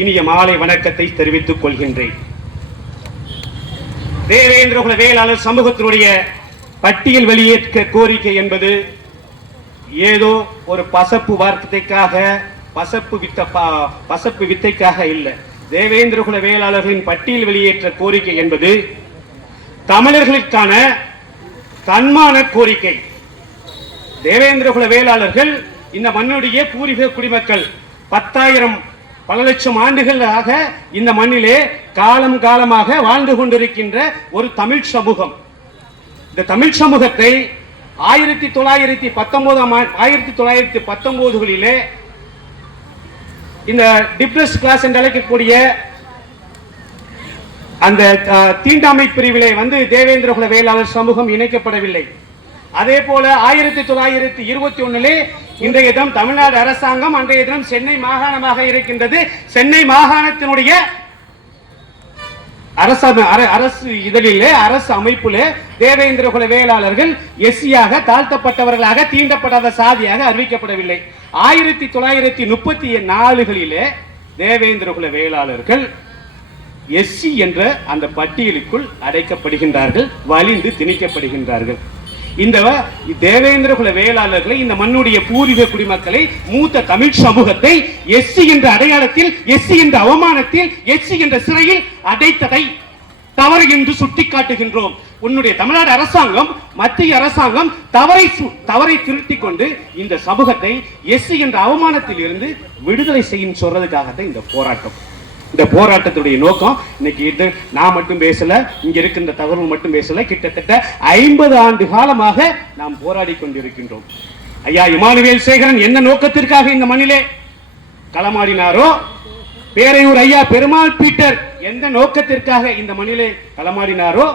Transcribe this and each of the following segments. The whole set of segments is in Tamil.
இனிய மாலை வணக்கத்தை தெரிவித்துக் கொள்கின்றேன். தேவேந்திரகுல வேளாளர் சமூகத்தினுடைய பட்டியல் வெளியேற்ற கோரிக்கை என்பது ஏதோ ஒரு பசப்பு வார்த்தைக்காக பசப்பு வித்தைக்காக இல்லை. தேவேந்திரகுல வேளாளர்களின் பட்டியல் வெளியேற்ற கோரிக்கை என்பது தமிழர்களுக்கான தன்மான கோரிக்கை. தேவேந்திரகுல வேளாளர்கள் இந்த மண்ணுடைய பூர்வீக குடிமக்கள். 10,000 பல லட்சம் ஆண்டுகளாக இந்த மண்ணிலே காலம் காலமாக வாழ்ந்து கொண்டிருக்கின்ற ஒரு தமிழ் சமூகம். இந்த தமிழ் சமூகத்தை 1919 இந்த டிப்ரஸ் கிளாஸ் என்று அழைக்கக்கூடிய அந்த தீண்டாமை பிரிவிலே தேவேந்திரகுல வேளாளர் சமூகம் இணைக்கப்படவில்லை. அதே போல 1921 இன்றைய தினம் தமிழ்நாடு அரசாங்கம், அன்றைய தினம் சென்னை மாகாணமாக இருக்கின்றது. சென்னை மாகாணத்தினுடைய அரசு இதழிலே, அரசு அமைப்பிலே தேவேந்திரகுல வேளாளர்கள் எஸ்சியாக, தாழ்த்தப்பட்டவர்களாக, தீண்டப்படாத சாதியாக அறிவிக்கப்படவில்லை. 1934 தேவேந்திரகுல வேளாளர்கள் எஸ்சி என்ற அந்த பட்டியலுக்குள் அடைக்கப்படுகின்றார்கள், வலிந்து திணிக்கப்படுகின்றார்கள். இந்த தேவேந்திரகுல வேளாளர்களை, இந்த மண்ணுடைய பூர்வீக குடிமக்களை, மூத்த தமிழ் சமூகத்தை எஸ்சி என்ற அடையாளத்தில், எஸ்சி என்ற அவமானத்தில், எஸ்சி என்ற சிறையில் அடைத்ததை தவறு என்று சுட்டிக்காட்டுகின்றோம். உன்னுடைய தமிழ்நாடு அரசாங்கம், மத்திய அரசாங்கம் தவறை திருத்திக் கொண்டு இந்த சமூகத்தை எஸ்சி என்ற அவமானத்தில் இருந்து விடுதலை செய்யும் சொல்றதுக்காகத்தான் இந்த போராட்டம். இந்த போராட்டத்துடைய நோக்கம் இன்னைக்கு நான் மட்டும் பேசல, இங்க இருக்கின்ற தகவல் மட்டும் பேசல, கிட்டத்தட்ட 50 ஆண்டு காலமாக நாம் போராடி கொண்டிருக்கின்றோம். ஐயா இமானுவேல் சேகரன் என்ன நோக்கத்திற்காக இந்த மண்ணிலே களமாடினாரோ, பேரையூர் ஐயா பெருமாள் பீட்டர் எந்த நோக்கத்திற்காக இந்த மண்ணிலே களமாடினாரோ,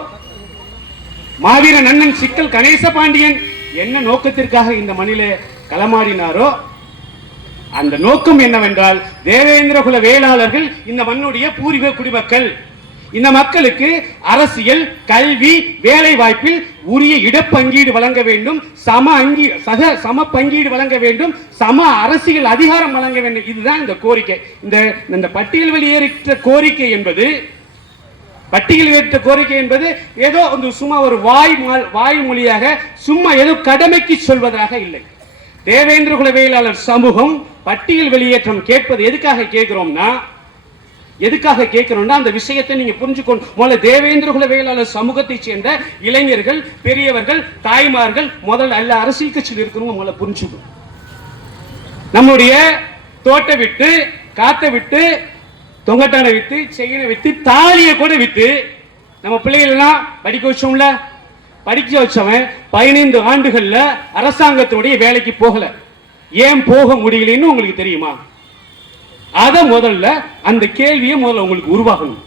மாவீரன் அண்ணன் சிக்கல் கணேச பாண்டியன் என்ன நோக்கத்திற்காக இந்த மண்ணிலே களமாடினாரோ, அந்த நோக்கம் என்னவென்றால் தேவேந்திரகுல வேளாளர்கள் இந்த மண்ணுடைய பூர்வீக குடிமக்கள். இந்த மக்களுக்கு அரசியல், கல்வி, வேலை வாய்ப்பில் உரிய இடப்பங்கீடு வழங்க வேண்டும், சம பங்கீடு வழங்க வேண்டும், சம அரசியல் அதிகாரம் வழங்க வேண்டும். இதுதான் இந்த கோரிக்கை. இந்த பட்டியல் வெளியேற்ற கோரிக்கை என்பது ஏதோ சும்மா ஒரு வாய்மொழியாக, சும்மா ஏதோ கடமைக்கு சொல்வதாக இல்லை. தேவேந்திரகுல வேளாளர் சமூகம் பட்டியல் வெளியேற்றம் கேட்பது எதுக்காக கேட்கிறோம்னா அந்த விஷயத்தை நீங்க புரிஞ்சுக்கணும். முதல்ல தேவேந்திரகுல வேளாளர் சமூகத்தை சேர்ந்த இளைஞர்கள், பெரியவர்கள், தாய்மார்கள் முதல்ல எல்லா அரசியல் கட்சியில் இருக்கிறவங்க முதல்ல புரிஞ்சுக்கணும். நம்முடைய தோட்டை விட்டு, காத்தை விட்டு, தொங்கட்டானை விட்டு, செயினை விட்டு, தாலியை கூட விட்டு நம்ம பிள்ளைகள் எல்லாம் படிக்க வச்சோம்ல. படிக்க வச்சவன் 15 ஆண்டுகள்ல அரசாங்கத்தினுடைய வேலைக்கு போகல. ஏன் போக முடியலன்னு உங்களுக்கு தெரியுமா? அத முதல்ல அந்த கேள்வியை முதல்ல உங்களுக்கு உருவாகணும்.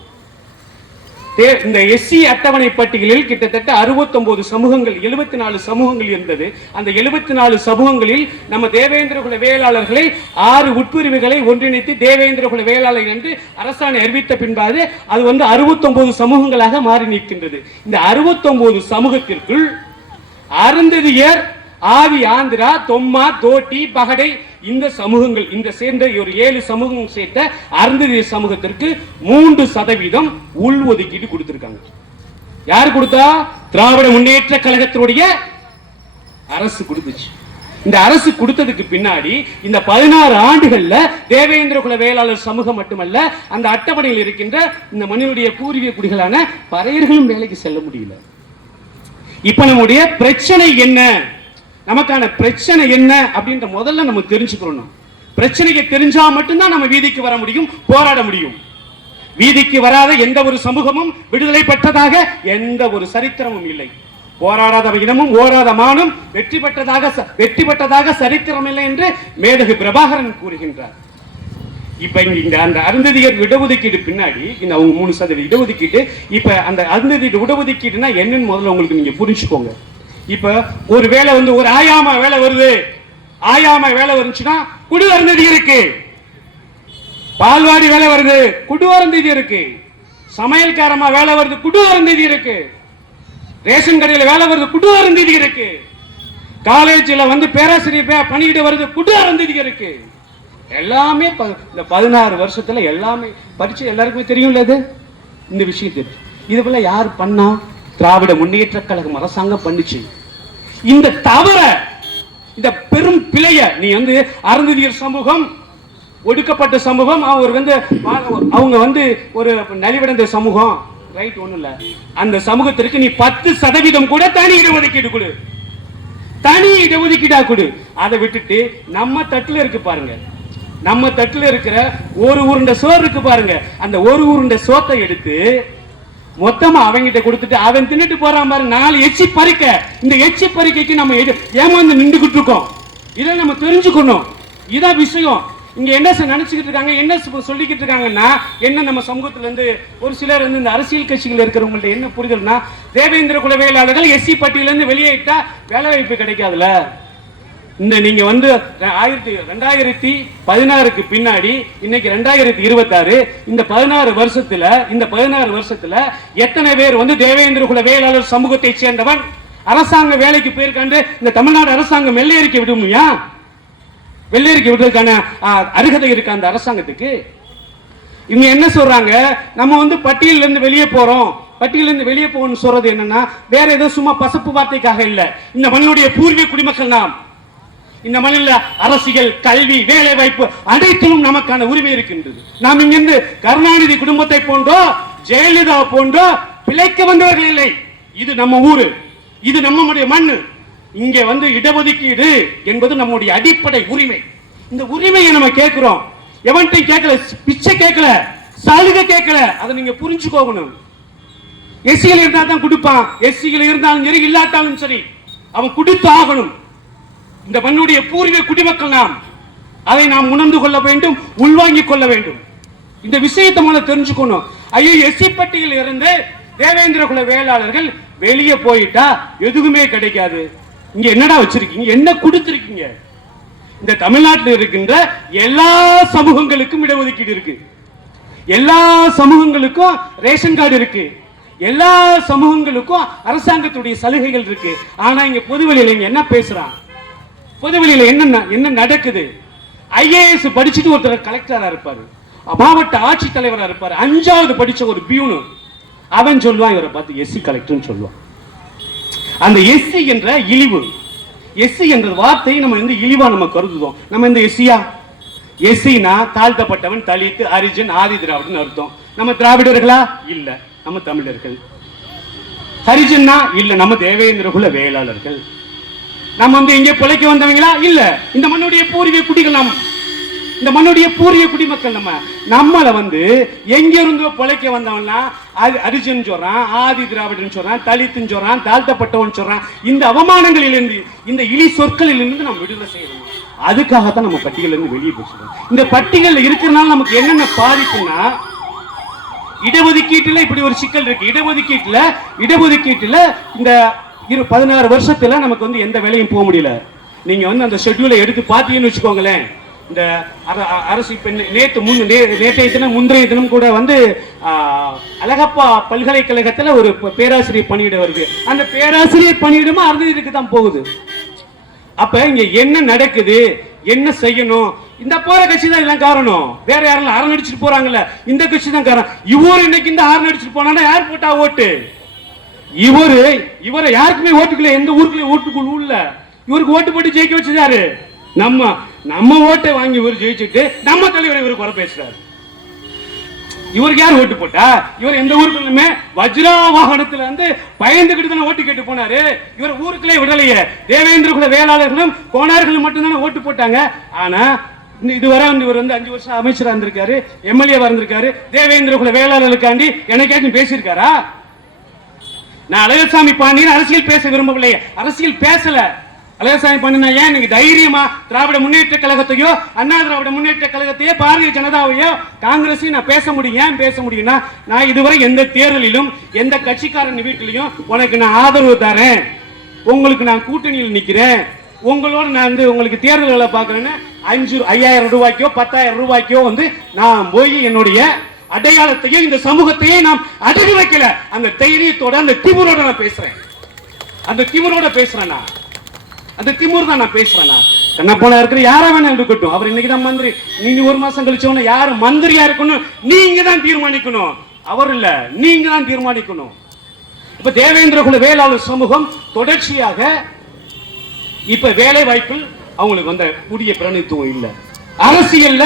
இந்த எஸ்சி அட்டவணை பட்டியலில் கிட்டத்தட்ட 69 சமூகங்கள், 74 சமூகங்கள் இருந்தது. அந்த 74 சமூகங்களில் நம்ம தேவேந்திரகுல வேளாளர்களை 6 உட்பிரிவுகளை ஒன்றிணைத்து தேவேந்திரகுல வேளாளர் என்று அரசாணை அறிவித்த பின்பாது அது 69 சமூகங்களாக மாறி நிற்கின்றது. இந்த 69 சமூகத்திற்குள் அருந்ததியர், ஆதி ஆந்திரா, தொம்மா, தோட்டி, பகடை இந்த சமூகங்கள், இந்த சேர்ந்த ஒரு 7 சமூகம் சேர்த்த அருந்ததியர் சமூகத்திற்கு 3% உள் ஒதுக்கீடு கொடுத்திருக்காங்க. யார் கொடுத்தா? திராவிட முன்னேற்ற கழகத்தினுடைய அரசு கொடுத்துச்சு. இந்த அரசு கொடுத்ததுக்கு பின்னாடி இந்த 16 ஆண்டுகள்ல தேவேந்திரகுல வேளாளர் சமூகம் மட்டுமல்ல, அந்த அட்டவணையில் இருக்கின்ற இந்த மண்ணினுடைய பூர்வீக குடிகளான பறையர்களும் வேலைக்கு செல்ல முடியல. இப்ப நம்முடைய பிரச்சனை என்ன, நமக்கான பிரச்சனை என்ன அப்படின்ற முதல்ல நம்ம தெரிஞ்சுக்கணும். பிரச்சனைக்கு தெரிஞ்சா மட்டும்தான் நம்ம வீதிக்கு வர முடியும், போராட முடியும். வீதிக்கு வராத எந்த ஒரு சமூகமும் விடுதலை பெற்றதாக எந்த ஒரு சரித்திரமும் இல்லை. போராடாத இடமும் ஓராத மானும் வெற்றி பெற்றதாக சரித்திரம் இல்லை என்று மேதகு பிரபாகரன் கூறுகின்றார். இப்ப இங்க அந்த அருந்ததியர் இடஒதுக்கீடு பின்னாடி இந்த 3% இடஒதுக்கீடு, இப்ப அந்த அருந்ததியர் இடஒதுக்கீடுனா என்னன்னு முதல்ல உங்களுக்கு நீங்க புரிஞ்சுக்கோங்க. இப்ப ஒரு வேலை ஒரு ஆயாம வேலை வருது, ஆயாம வேலை வந்துச்சுன்னா குடு அருந்ததி இருக்கு. பால்வாடி வேலை வருது, குடு அருந்ததி இருக்கு. சமையல்காரமா வேலை வருது, குடு அருந்ததி இருக்கு. ரேஷன் கடையில் வேலை வருது, குடு அருந்ததி இருக்கு. காலேஜில் பேராசிரியர் பணியிட வருது, குடு அருந்ததி இருக்கு. எல்லாமே இந்த 16 வருஷத்துல எல்லாமே படிச்சு எல்லாருக்குமே தெரியும்ல இது. இந்த விஷயத்தை இது போல யார் பண்ணா? திராவிட முன்னேற்ற கழகம் அரசாங்கம் பண்ணுச்சு. இந்த தவற, இந்த பெரும் பிழைய நீ வந்து அருந்ததியர் சமூகம், ஒடுக்கப்பட்ட சமூகம், அவங்க வந்து ஒரு நலிவடைந்த சமூகம், ரைட், ஒண்ணும் இல்ல, அந்த சமூகத்திற்கு நீ 10% கூட தனி இடஒதுக்கீடு கொடு, தனி இடஒதுக்கீடா கொடு. அதை விட்டுட்டு நம்ம தட்டுல இருக்கு பாருங்க, நம்ம தட்டுல இருக்கிற ஒரு உருண்டை சோறு இருக்கு பாருங்க, அந்த ஒரு உருண்டை சோத்தை எடுத்து மொத்தமா அவங்கிட்ட கொடுத்துட்டு அவன் தின்னுட்டு போறான் பாருங்க. 4 எச்சி பறிக்க, இந்த எச்சி பறிக்கைக்கு நம்ம ஏமாந்து நின்றுகிட்டு இருக்கோம். இதை நம்ம தெரிஞ்சுக்கணும். இதான் விஷயம். இங்க என்ன நினைச்சுக்கிட்டு இருக்காங்க, என்ன சொல்லிக்கிட்டு இருக்காங்கன்னா, என்ன நம்ம சமூகத்துல இருந்து ஒரு சிலர் வந்து இந்த அரசியல் கட்சிகள் இருக்கிறவங்கள்ட்ட என்ன புரிதல்னா, தேவேந்திர குல வேளாளர்கள் எஸ்சி பட்டியல இருந்து வெளியேட்டா வேலை வாய்ப்பு கிடைக்காதுல. இந்த நீங்க வந்து 2016க்கு பின்னாடி இன்னைக்கு 2026, இந்த 16 வருஷத்துல எத்தனை பேர் வந்து தேவேந்திர குல வேளாளர் சமூகத்தை சேர்ந்தவன் அரசாங்க வேலைக்கு போயிருக்காண்டு இந்த தமிழ்நாடு அரசாங்கம் வெள்ளையறிக்கை விடுமையா? வெள்ளையறிக்கை விடுறதுக்கான அருகதை இருக்கு அந்த அரசாங்கத்துக்கு? இவங்க என்ன சொல்றாங்க, நம்ம வந்து பட்டியல இருந்து வெளியே போறோம், பட்டியல இருந்து வெளியே போகணும்னு சொல்றது என்னன்னா வேற ஏதோ சும்மா பசப்பு வார்த்தைக்காக இல்ல. இந்த மண்ணுடைய பூர்வீக குடிமக்கள் நாம். இந்த மண்ணில் அரசியல், கல்வி, வேலை வாய்ப்பு அனைத்திலும் நமக்கான உரிமை இருக்கின்றது. நாம் இங்கிருந்து கருணாநிதி குடும்பத்தை போன்றோ ஜெயலலிதா போன்றோ பிழைக்க வந்தவர்கள் இல்லை. இது நம்ம ஊரு, இது நம்முடைய மண்ணு. இங்க வந்து இடஒதுக்கீடு என்பது நம்முடைய அடிப்படை உரிமை. இந்த உரிமையை நம்ம கேட்கிறோம். எவன்ட்டையும் கேட்கல, பிச்சை கேட்கல, சலுகை கேட்கல. அதை நீங்க புரிஞ்சுக்கோகணும். எஸ்சிகள் இருந்தா தான் கொடுப்பான், எஸ்சிகள் இருந்தாலும் சரி இல்லாட்டாலும் சரி அவன் கொடுத்து ஆகணும். இந்த மண்ணுடைய பூர்வீக குடிமக்கள் நாம். அதை நாம் உணர்ந்து கொள்ள வேண்டும், உள்வாங்கிக் கொள்ள வேண்டும். இந்த விஷயத்தை முதல்ல தெரிஞ்சுக்கணும். ஐயோ, எஸ்சி பட்டியலில் இருந்து தேவேந்திர குல வேளாளர்கள் வெளியே போயிட்டா எதுவுமே கிடைக்காது. இங்க என்னடா வச்சிருக்கீங்க, என்ன கொடுத்திருக்கீங்க? இந்த தமிழ்நாட்டில் இருக்கின்ற எல்லா சமூகங்களுக்கும் இடஒதுக்கீடு இருக்கு, எல்லா சமூகங்களுக்கும் ரேஷன் கார்டு இருக்கு, எல்லா சமூகங்களுக்கும் அரசாங்கத்துடைய சலுகைகள் இருக்கு. ஆனா இங்க பொதுவெளியில இங்க என்ன பேசுறான், பொதுவெளியில என்ன நடக்குது? ஐஏஎஸ் படிச்சுட்டு ஒருத்தர் கலெக்டரா இருப்பாரு, மாவட்ட ஆட்சித்தலைவரா இருப்பாரு, 5வது படிச்ச ஒரு பியூனு அவன் சொல்லுவான் இவரை பார்த்து எஸ்சி கலெக்டர்னு சொல்லுவான். அந்த எஸ்சி என்ற இழிவு, எஸ்சி என்ற வார்த்தையை நம்ம இந்த இழிவா நம்ம கருதுவோம். நம்ம இந்த எஸ்சியா? எஸ்சினா தாழ்த்தப்பட்டவன், தலித், ஹரிஜன், ஆதி திராவிடன் அர்த்தம். நம்ம திராவிடர்களா? இல்ல, நம்ம தமிழர்கள். ஹரிஜன்னா இல்ல, நம்ம தேவேந்திர குல வேளாளர்கள். நம்ம வந்து இங்கே பிழைக்க வந்தவங்களா? இல்ல, இந்த மண்ணுடைய பூர்வீக குடிகள். நாம் இந்த மண்ணுடைய பூர்வீக குடிமக்கள். நம்மள வந்து எங்க இருந்தோ பிழைக்க வந்தவன்னா ஹரிஜன் சொல்றான், ஆதி திராவிடன் சொல்றான், தலித்துன்னு சொல்றான், தாழ்த்தப்பட்டவன் சொல்றான். இந்த அவமானங்களிலிருந்து, இந்த இழி சொற்களிலிருந்து நம்ம விடுதலை செய்யணும். அதுக்காகத்தான் நம்ம பட்டியல இருந்து வெளியே பேசுறோம். இந்த பட்டியல் இருக்கிறதுனால நமக்கு என்னென்ன பாதிப்புன்னா, இடஒதுக்கீட்டுல இப்படி ஒரு சிக்கல் இருக்கு. இடஒதுக்கீட்டுல இந்த 16 வருஷத்துல நமக்கு வந்து எந்த வேலையும் போக முடியல. நீங்க வந்து அந்த ஷெட்யூலை எடுத்து பார்த்தீங்கன்னு வச்சுக்கோங்களேன். இந்த அரசு இப்ப நேற்றைய தினம் முந்தைய தினம் கூட வந்து அழகப்பா பல்கலைக்கழகத்துல ஒரு பேராசிரியர் பணியிட வருது. அந்த பேராசிரியர் பணியிடமா அருந்ததிக்கு தான் போகுது. அப்ப இங்க என்ன நடக்குது, என்ன செய்யணும்? இந்த போற கட்சி தான் எல்லாம் காரணம். வேற யாரும் ஆரன் அடிச்சுட்டு போறாங்கல்ல, இந்த கட்சி தான் காரணம். இவரு இன்னைக்கு இந்த ஆரன் அடிச்சுட்டு போனா யார் போட்டா ஓட்டு? இவரை யாருக்குமே ஓட்டுக்குள்ள, எந்த ஊருக்குள்ள ஓட்டுக்குள்ள உள்ள இவருக்கு ஓட்டு போட்டு ஜெயிக்க வச்சுதாரு. நம்ம ஓட்டை வாங்கி இவர் ஜெயிச்சுட்டு நம்ம தலைவர் இவருக்கு வர பேசுறாரு. இவருக்கு யார் ஓட்டு போட்டா? இவர் எந்த ஊருக்குள்ளுமே வஜ்ரா வாகனத்துல வந்து பயந்துகிட்டு தானே ஓட்டு கேட்டு போனாரு. இவர் ஊருக்குள்ளே விடலையே. தேவேந்திர குல வேளாளர்களும் கோணார்களும் மட்டும்தானே ஓட்டு போட்டாங்க. ஆனா இதுவரை இவர் வந்து 5 வருஷம் அமைச்சரா இருந்திருக்காரு, எம்எல்ஏவா இருந்திருக்காரு. தேவேந்திர குல வேளாளர்களுக்காண்டி எனக்காச்சும் பேசியிருக்காரா? நான் அழகசாமி பாண்டியன் அரசியல் பேச விரும்பவில்லை, அரசியல் பேசல. அழகசாமி பாண்டியன் ஏன் இன்னைக்கு தைரியமா திராவிட முன்னேற்ற கழகத்தையோ, அண்ணா திராவிட முன்னேற்ற கழகத்தையோ, பாரதிய ஜனதாவையோ, காங்கிரஸையும் நான் பேச முடியும். ஏன் பேச முடியும்னா, நான் இதுவரை எந்த தேர்தலிலும் எந்த கட்சிக்காரன் வீட்டிலையும் உனக்கு நான் ஆதரவு தரேன், உங்களுக்கு நான் கூட்டணியில் நிக்கிறேன், உங்களோட நான் வந்து உங்களுக்கு தேர்தல்களை பார்க்கறேன்னு 5,000 ரூபாய்க்கோ 10,000 ரூபாய்க்கோ வந்து நான் போய் என்னுடைய அடையாளத்தையும் இந்த சமூகத்தையே நாம் அடகு வைக்கல. அந்த தைரியத்தோட, அந்த திமிரோட நான் பேசுறேன். அந்த திமிரோட பேசுறேன். அந்த திமிர் தான் நான் பேசுறேன். கண்ணப்பனா இருக்கிற யாரா வேணா இருக்கட்டும், அவர் இன்னைக்கு தான் மந்திரி, நீங்க ஒரு மாசம் கழிச்சவன யாரு மந்திரியா இருக்கணும் நீங்க தான் தீர்மானிக்கணும். அவர் இல்ல, நீங்க தான் தீர்மானிக்கணும். இப்ப தேவேந்திர குல வேளாளர் சமூகம் தொடர்ச்சியாக இப்ப வேலை வாய்ப்பில் அவங்களுக்கு வந்த புதிய பிரதிநிதித்துவம் இல்ல. அரசியல்ல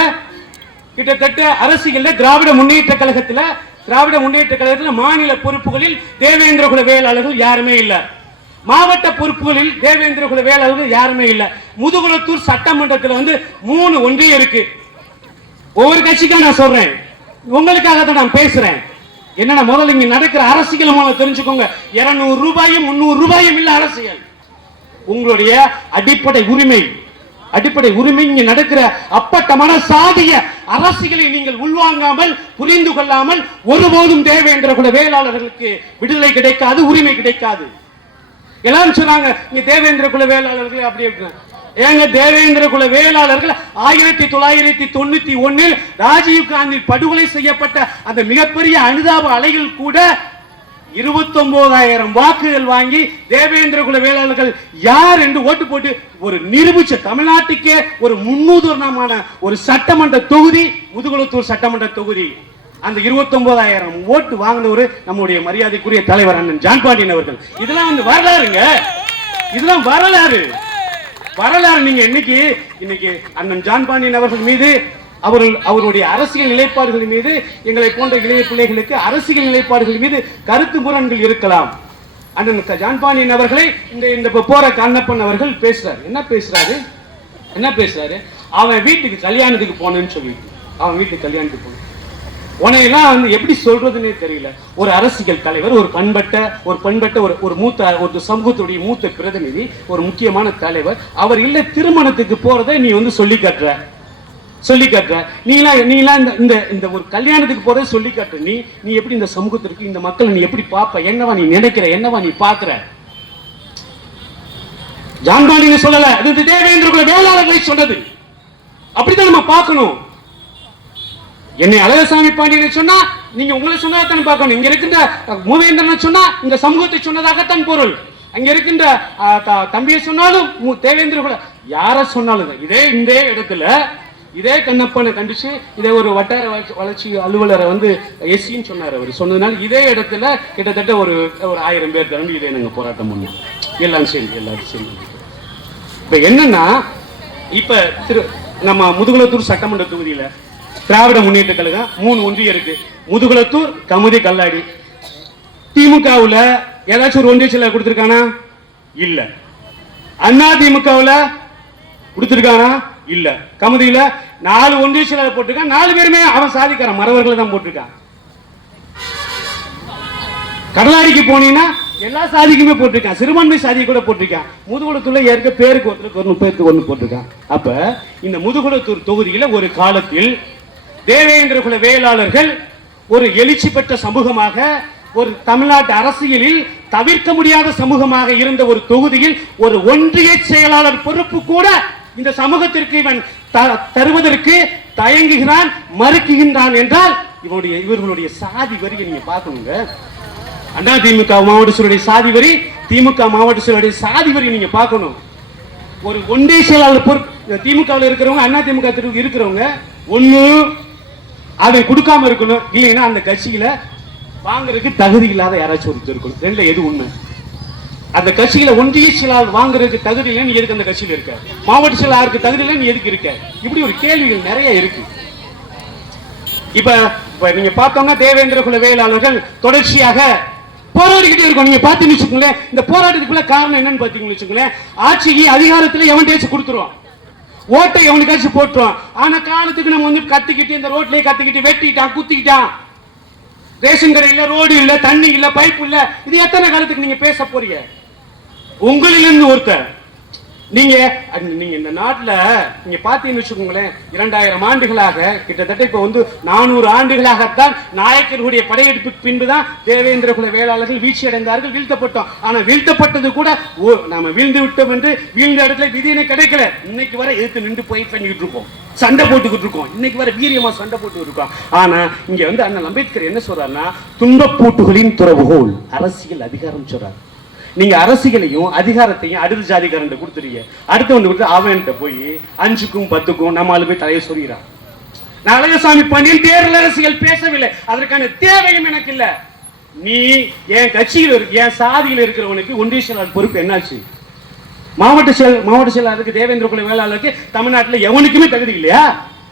கிட்டத்தட்ட அரசியல்ல திராவிட முன்னேற்ற கழகத்துல மாநில பொறுப்புகளில் தேவேந்திர குல வேளாளர்கள் யாருமே இல்ல. மாவட்ட பொறுப்புகளில் தேவேந்திர குல வேளாளர்கள் யாருமே இல்ல. முதுகுளத்தூர் சட்டமன்றத்தில் 3 ஒன்றியம் இருக்கு. ஒவ்வொரு கட்சிக்கா நான் சொல்றேன், உங்களுக்காக தான் நான் பேசுறேன். என்னன்னா முதல்ல இங்க நடக்கிற அரசியல் மூலம் தெரிஞ்சுக்கோங்க. 200 ரூபாயும் 300 ரூபாயும் இல்ல அரசியல். உங்களுடைய அடிப்படை உரிமை இங்க நடக்கிற அப்பட்டமான சாதிய அரசியலை நீங்கள் உள்வாங்காமல் புரிந்து கொள்ளாமல் ஒருபோதும் தேவேந்திர குல வேளாளர்களுக்கு விடுதலை கிடைக்காது, உரிமை கிடைக்காது. எல்லாரும் சொன்னாங்க இங்க தேவேந்திர குல வேளாளர்கள் அப்படி இருக்கு. ஏங்க தேவேந்திர குல வேளாளர்கள் 1991 ராஜீவ் காந்தி படுகொலை செய்யப்பட்ட அந்த மிகப்பெரிய அனுதாப அலைகள் கூட 29,000 வாக்குகள் வாங்கி தேவேந்திர குல வேளாளர்கள் யார் என்று ஓட்டு போட்டு ஒரு நிரூபிச்ச தமிழ்நாட்டுக்கே ஒரு முன்னுதாரணமான ஒரு சட்டமன்ற தொகுதி முதுகுளத்தூர் சட்டமன்ற தொகுதி. அந்த 29,000 ஓட்டு வாங்கினவர் நம்முடைய மரியாதைக்குரிய தலைவர் அண்ணன் ஜான்பாண்டியன் அவர்கள். இதெல்லாம் வரலாறுங்க, இதெல்லாம் வரலாறு. நீங்க இன்னைக்கு அண்ணன் ஜான்பாண்டியன் அவர்கள் மீது அவருடைய அரசியல் நிலைப்பாடுகள் மீது எங்களை போன்ற இளைய பிள்ளைகளுக்கு அரசியல் நிலைப்பாடுகள் மீது கருத்து முரண்கள் இருக்கலாம். அண்ணன் ஜான்பாண்டியன் அவர்களை இந்த போற கண்ணப்பன் அவர்கள் பேசுறாரு. என்ன பேசுறாரு? அவன் வீட்டுக்கு கல்யாணத்துக்கு போனேன்னு சொல்லிட்டு, அவன் வீட்டுக்கு கல்யாணத்துக்கு போன உனையெல்லாம் எப்படி சொல்றதுன்னே தெரியல. ஒரு அரசியல் தலைவர், ஒரு பண்பட்ட ஒரு சமூகத்துடைய மூத்த பிரதிநிதி, ஒரு முக்கியமான தலைவர், அவர் இல்ல திருமணத்துக்கு போறதை நீ சொல்லி காட்டுற. நீலாம் இந்த ஒரு கல்யாணத்துக்கு போறதை சொல்லி காட்டுற. நீ எப்படி இந்த சமூகத்திற்கு இந்த மக்களை நீ எப்படி பாப்ப? என்னவா நீ நினைக்கிற? என்னவா நீ பாக்குற? ஜான்பாண்டியன் சொல்லல, அது தேவேந்திர குல வேளாளர்களை சொன்னது. அப்படித்தான் நம்ம பார்க்கணும். என்னை அழகசாமி பாண்டியனை சொன்னா நீங்க உங்களை சொன்னதான் பார்க்கணும். இங்க இருக்கின்ற மூவேந்திரனை சொன்னா இந்த சமூகத்தை சொன்னதாகத்தான் பொருள். அங்க இருக்கின்ற தம்பியை சொன்னாலும் தேவேந்திர குல யார சொன்னாலும் இந்த இடத்துல இதே கண்ணப்பனை கண்டிச்சு இதே ஒரு வட்டார வளர்ச்சி அலுவலரை எஸ்சின்னு சொன்னார். அவர் சொன்னதுனால இதே இடத்துல கிட்டத்தட்ட ஒரு 1000 பேர் கிளம்பி இதே நாங்க போராட்டம் பண்ணோம். எல்லாரும் சேர்ந்து இப்ப என்னன்னா, இப்ப நம்ம முதுகுளத்தூர் சட்டமன்ற தொகுதியில திராவிட முன்னேற்ற கழகம் 3 ஒன்றியம் இருக்கு. முதுகுளத்தூர், கமுதி, கல்லாடி. திமுகவுல ஏதாச்சும் ஒரு ஒன்றிய செயலர் கொடுத்திருக்கானா? இல்ல. அண்ணா திமுகவுல கொடுத்திருக்கானா? இல்ல. கமுதியில 4 ஒன்றிய செயலர் போட்டிருக்கான். 4 பேருமே அவன் சாதிக்காரன், மறவர்களை தான் போட்டிருக்கான். கடலாடிக்கு போனீங்கன்னா எல்லா சாதிக்குமே போட்டிருக்கான், சிறுபான்மை சாதியை கூட போட்டிருக்கான். முதுகுளத்தூர்ல ஏற்க பேருக்கு ஒருத்தருக்கு போட்டிருக்கான். அப்ப இந்த முதுகுளத்தூர் தொகுதியில ஒரு காலத்தில் தேவேந்திர குல வேளாளர்கள் ஒரு எழுச்சி பெற்ற சமூகமாக, ஒரு தமிழ்நாட்டு அரசியலில் தவிர்க்க முடியாத சமூகமாக இருந்த ஒரு தொகுதியில் ஒரு ஒன்றிய செயலாளர் பொறுப்பு கூட இந்த சமூகத்திற்கு இவன் தருவதற்கு தயங்குகிறான், மறுக்குகின்றான் என்றால் இவர்களுடைய சாதி வரியை நீங்க பார்க்கணுங்க. அண்ணா திமுக மாவட்ட செயலுடைய சாதி வரி, திமுக மாவட்ட செயலுடைய சாதி வரி நீங்க பார்க்கணும். ஒரு ஒன்றிய செயலாளர் பொறுப்பு திமுகவில் இருக்கிறவங்க, அண்ணா திமுக இருக்கிறவங்க ஒண்ணு அதை கொடுக்காம இருக்கணும், இல்லைன்னா அந்த கட்சியில வாங்குறதுக்கு தகுதி இல்லாத யாராச்சும் ஒருத்தர் இருக்கணும். ரெண்டுல எது உண்மை? அந்த கட்சியில ஒன்றிய செயலாளர் வாங்குறதுக்கு தகுதி இல்லை, நீ எதுக்கு அந்த கட்சியில இருக்க? மாவட்ட செயலாளருக்கு தகுதி இல்லை, நீ எதுக்கு இருக்க? இப்படி ஒரு கேள்விகள் நிறைய இருக்கு. இப்ப நீங்க பார்த்தோம்னா தேவேந்திர குல வேளாளர்கள் தொடர்ச்சியாக போராடிக்கிட்டே இருக்கும். நீங்க பாத்து வச்சுக்கோங்களேன், இந்த போராட்டத்துக்குள்ள காரணம் என்னன்னு பாத்தீங்கன்னு வச்சுக்கோங்களேன், ஆட்சிக்கு அதிகாரத்துல எவன் தேய்ச்சி கொடுத்துருவான், ஓட்டை எவனுக்காச்சும் போட்டுருவான். ஆனா காலத்துக்கு நம்ம கத்திக்கிட்டு இந்த ரோட்லயே கத்திக்கிட்டு வெட்டிட்டான், குத்திக்கிட்டான், ரேஷன் கடையில ரோடு இல்ல, தண்ணி இல்ல, பைப் இல்ல. இது எத்தனை காலத்துக்கு நீங்க பேச போறீங்க? உங்களிலிருந்து ஒருத்தர் நீங்க இந்த நாட்டுல நீங்க பாத்தீங்கன்னு வச்சுக்கோங்களேன், 2000 ஆண்டுகளாக கிட்டத்தட்ட இப்ப 400 ஆண்டுகளாகத்தான் நாயக்கர்களுடைய படையெடுப்புக்கு பின்புதான் தேவேந்திர குல வேளாளர்கள் வீழ்ச்சி அடைந்தார்கள், வீழ்த்தப்பட்டோம். ஆனா வீழ்த்தப்பட்டது கூட நாம வீழ்ந்து விட்டோம் என்று வீழ்ந்த இடத்துல விதியினை கிடைக்கல. இன்னைக்கு வரை எதிர்த்து நின்று போய் பண்ணிட்டு இருக்கோம், சண்டை போட்டுக்கிட்டு இருக்கோம், இன்னைக்கு வரை வீரியமா சண்டை போட்டு இருக்கோம். ஆனா இங்க அண்ணல் அம்பேத்கர் என்ன சொல்றாருன்னா, துன்பப்பூட்டுகளின் துறவுகோல் அரசியல் அதிகாரம் சொல்றாரு. நீங்க அரசியலையும் அதிகாரத்தையும் அடுத்த ஜாதிக்காரன் கொடுத்துறீங்க. அடுத்து வந்து கொடுத்து அவன்கிட்ட போய் 5க்கும் 10க்கும் நம்மளால போய் தலையை சொல்லிடுறான். நான் அழகசாமி பாண்டியன் தேர்தல் அரசியல் பேசவில்லை, அதற்கான தேவையும் எனக்கு இல்ல. நீ என் கட்சியில் இருக்கு, என் சாதியில் இருக்கிறவனுக்கு ஒன்றிய செயலாளர் பொறுப்பு என்னாச்சு? மாவட்ட செயலாளருக்கு, தேவேந்திர குல வேளாளருக்கு தமிழ்நாட்டில் எவனுக்குமே தகுதி இல்லையா?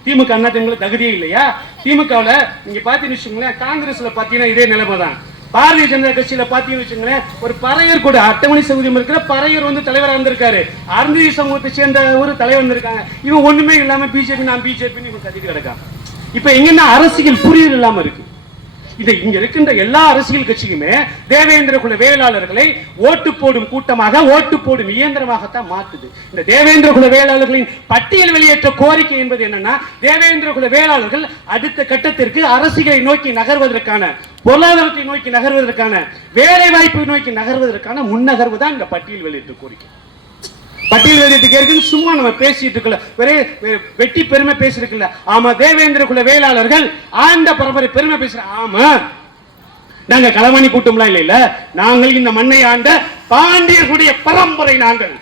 திமுக அண்ணா திமுக தகுதியே இல்லையா? திமுகவில் நீங்க பாத்தீங்கன்னு வச்சுக்கோங்களேன், காங்கிரஸ்ல பாத்தீங்கன்னா இதே நிலைமை தான். பாரதிய ஜனதா கட்சியில பாத்தீங்கன்னு வச்சுக்கோங்களேன், ஒரு பறையர் கூட அட்டமணி சௌகரியம் இருக்கிற பறையர் வந்து தலைவராக வந்திருக்காரு. அருந்ததி சமூகத்தை சேர்ந்த ஒரு தலைவர் வந்திருக்காங்க. இவன் ஒண்ணுமே இல்லாம பிஜேபி நான் பிஜேபி இவன் கத்திட்டு கிடக்கான். இப்ப எங்கன்னா அரசியல் புரிதல் இல்லாம இருக்கு. இதை இங்க இருக்கின்ற எல்லா அரசியல் கட்சியுமே தேவேந்திர குல வேளாளர்களை ஓட்டு போடும் கூட்டமாக, ஓட்டு போடும் இயந்திரமாகத்தான் மாத்துது. இந்த தேவேந்திர குல வேளாளர்களின் பட்டியல் வெளியேற்ற கோரிக்கை என்பது என்னன்னா, தேவேந்திர குல வேளாளர்கள் அடுத்த கட்டத்திற்கு அரசியலை நோக்கி நகர்வதற்கான, பொருளாதாரத்தை நோக்கி நகர்வதற்கான, வேலை வாய்ப்பை நோக்கி நகர்வதற்கான முன்னகர்வு தான் இந்த பட்டியல் வெளியேற்ற கோரிக்கை. பட்டியல் வெளியேற்ற சும்மா நம்ம பேசிட்டு இருக்கல, ஒரே வெட்டி பெருமை பேசிருக்கல. ஆமா, தேவேந்திர குல வேளாளர்கள் ஆண்ட பரம்பரை பெருமை பேசுற. ஆமா, நாங்க களமணி கூட்டம்லாம் இல்ல, நாங்கள் இந்த மண்ணை ஆண்ட பாண்டியர்களுடைய பரம்பரை. நாங்கள்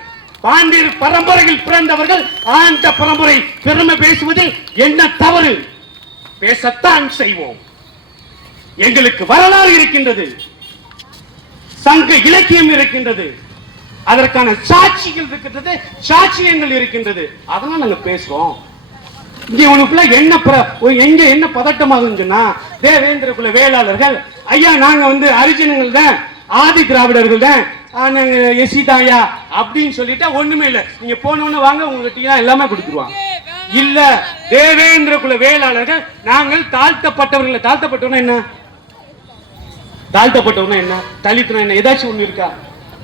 பாண்டியர் பரம்பரையில் பிறந்தவர்கள். ஆண்ட பரம்பரை பெருமை பேசுவதில் என்ன தவறு? பேசத்தான் செய்வோம். எங்களுக்கு வரலாறு இருக்கின்றது, சங்க இலக்கியம் இருக்கின்றது, அதற்கான சாட்சிகள் இருக்கின்றது, சாட்சியங்கள் இருக்கின்றது. அதெல்லாம் நாங்க பேசுறோம். இங்க உனக்குள்ள எங்க என்ன பதட்டமாகுதுன்னா, தேவேந்திர குல வேளாளர்கள் ஐயா நாங்க வந்து அரிஜனங்கள் தான், ஆதி திராவிடர்கள் தான், எஸ்சி தாயா அப்படின்னு சொல்லிட்டா ஒண்ணுமே இல்ல. நீங்க போனோன்னு வாங்க, உங்ககிட்ட எல்லாமே கொடுத்துருவாங்க. இல்ல, தேவேந்திர குல வேளாளர்கள் நாங்கள் தாழ்த்தப்பட்டவர்கள். தாழ்த்தப்பட்டவனா என்ன? தாழ்த்தப்பட்டவனா என்ன? தலித்துனா என்ன? ஏதாச்சும் ஒண்ணு இருக்கா?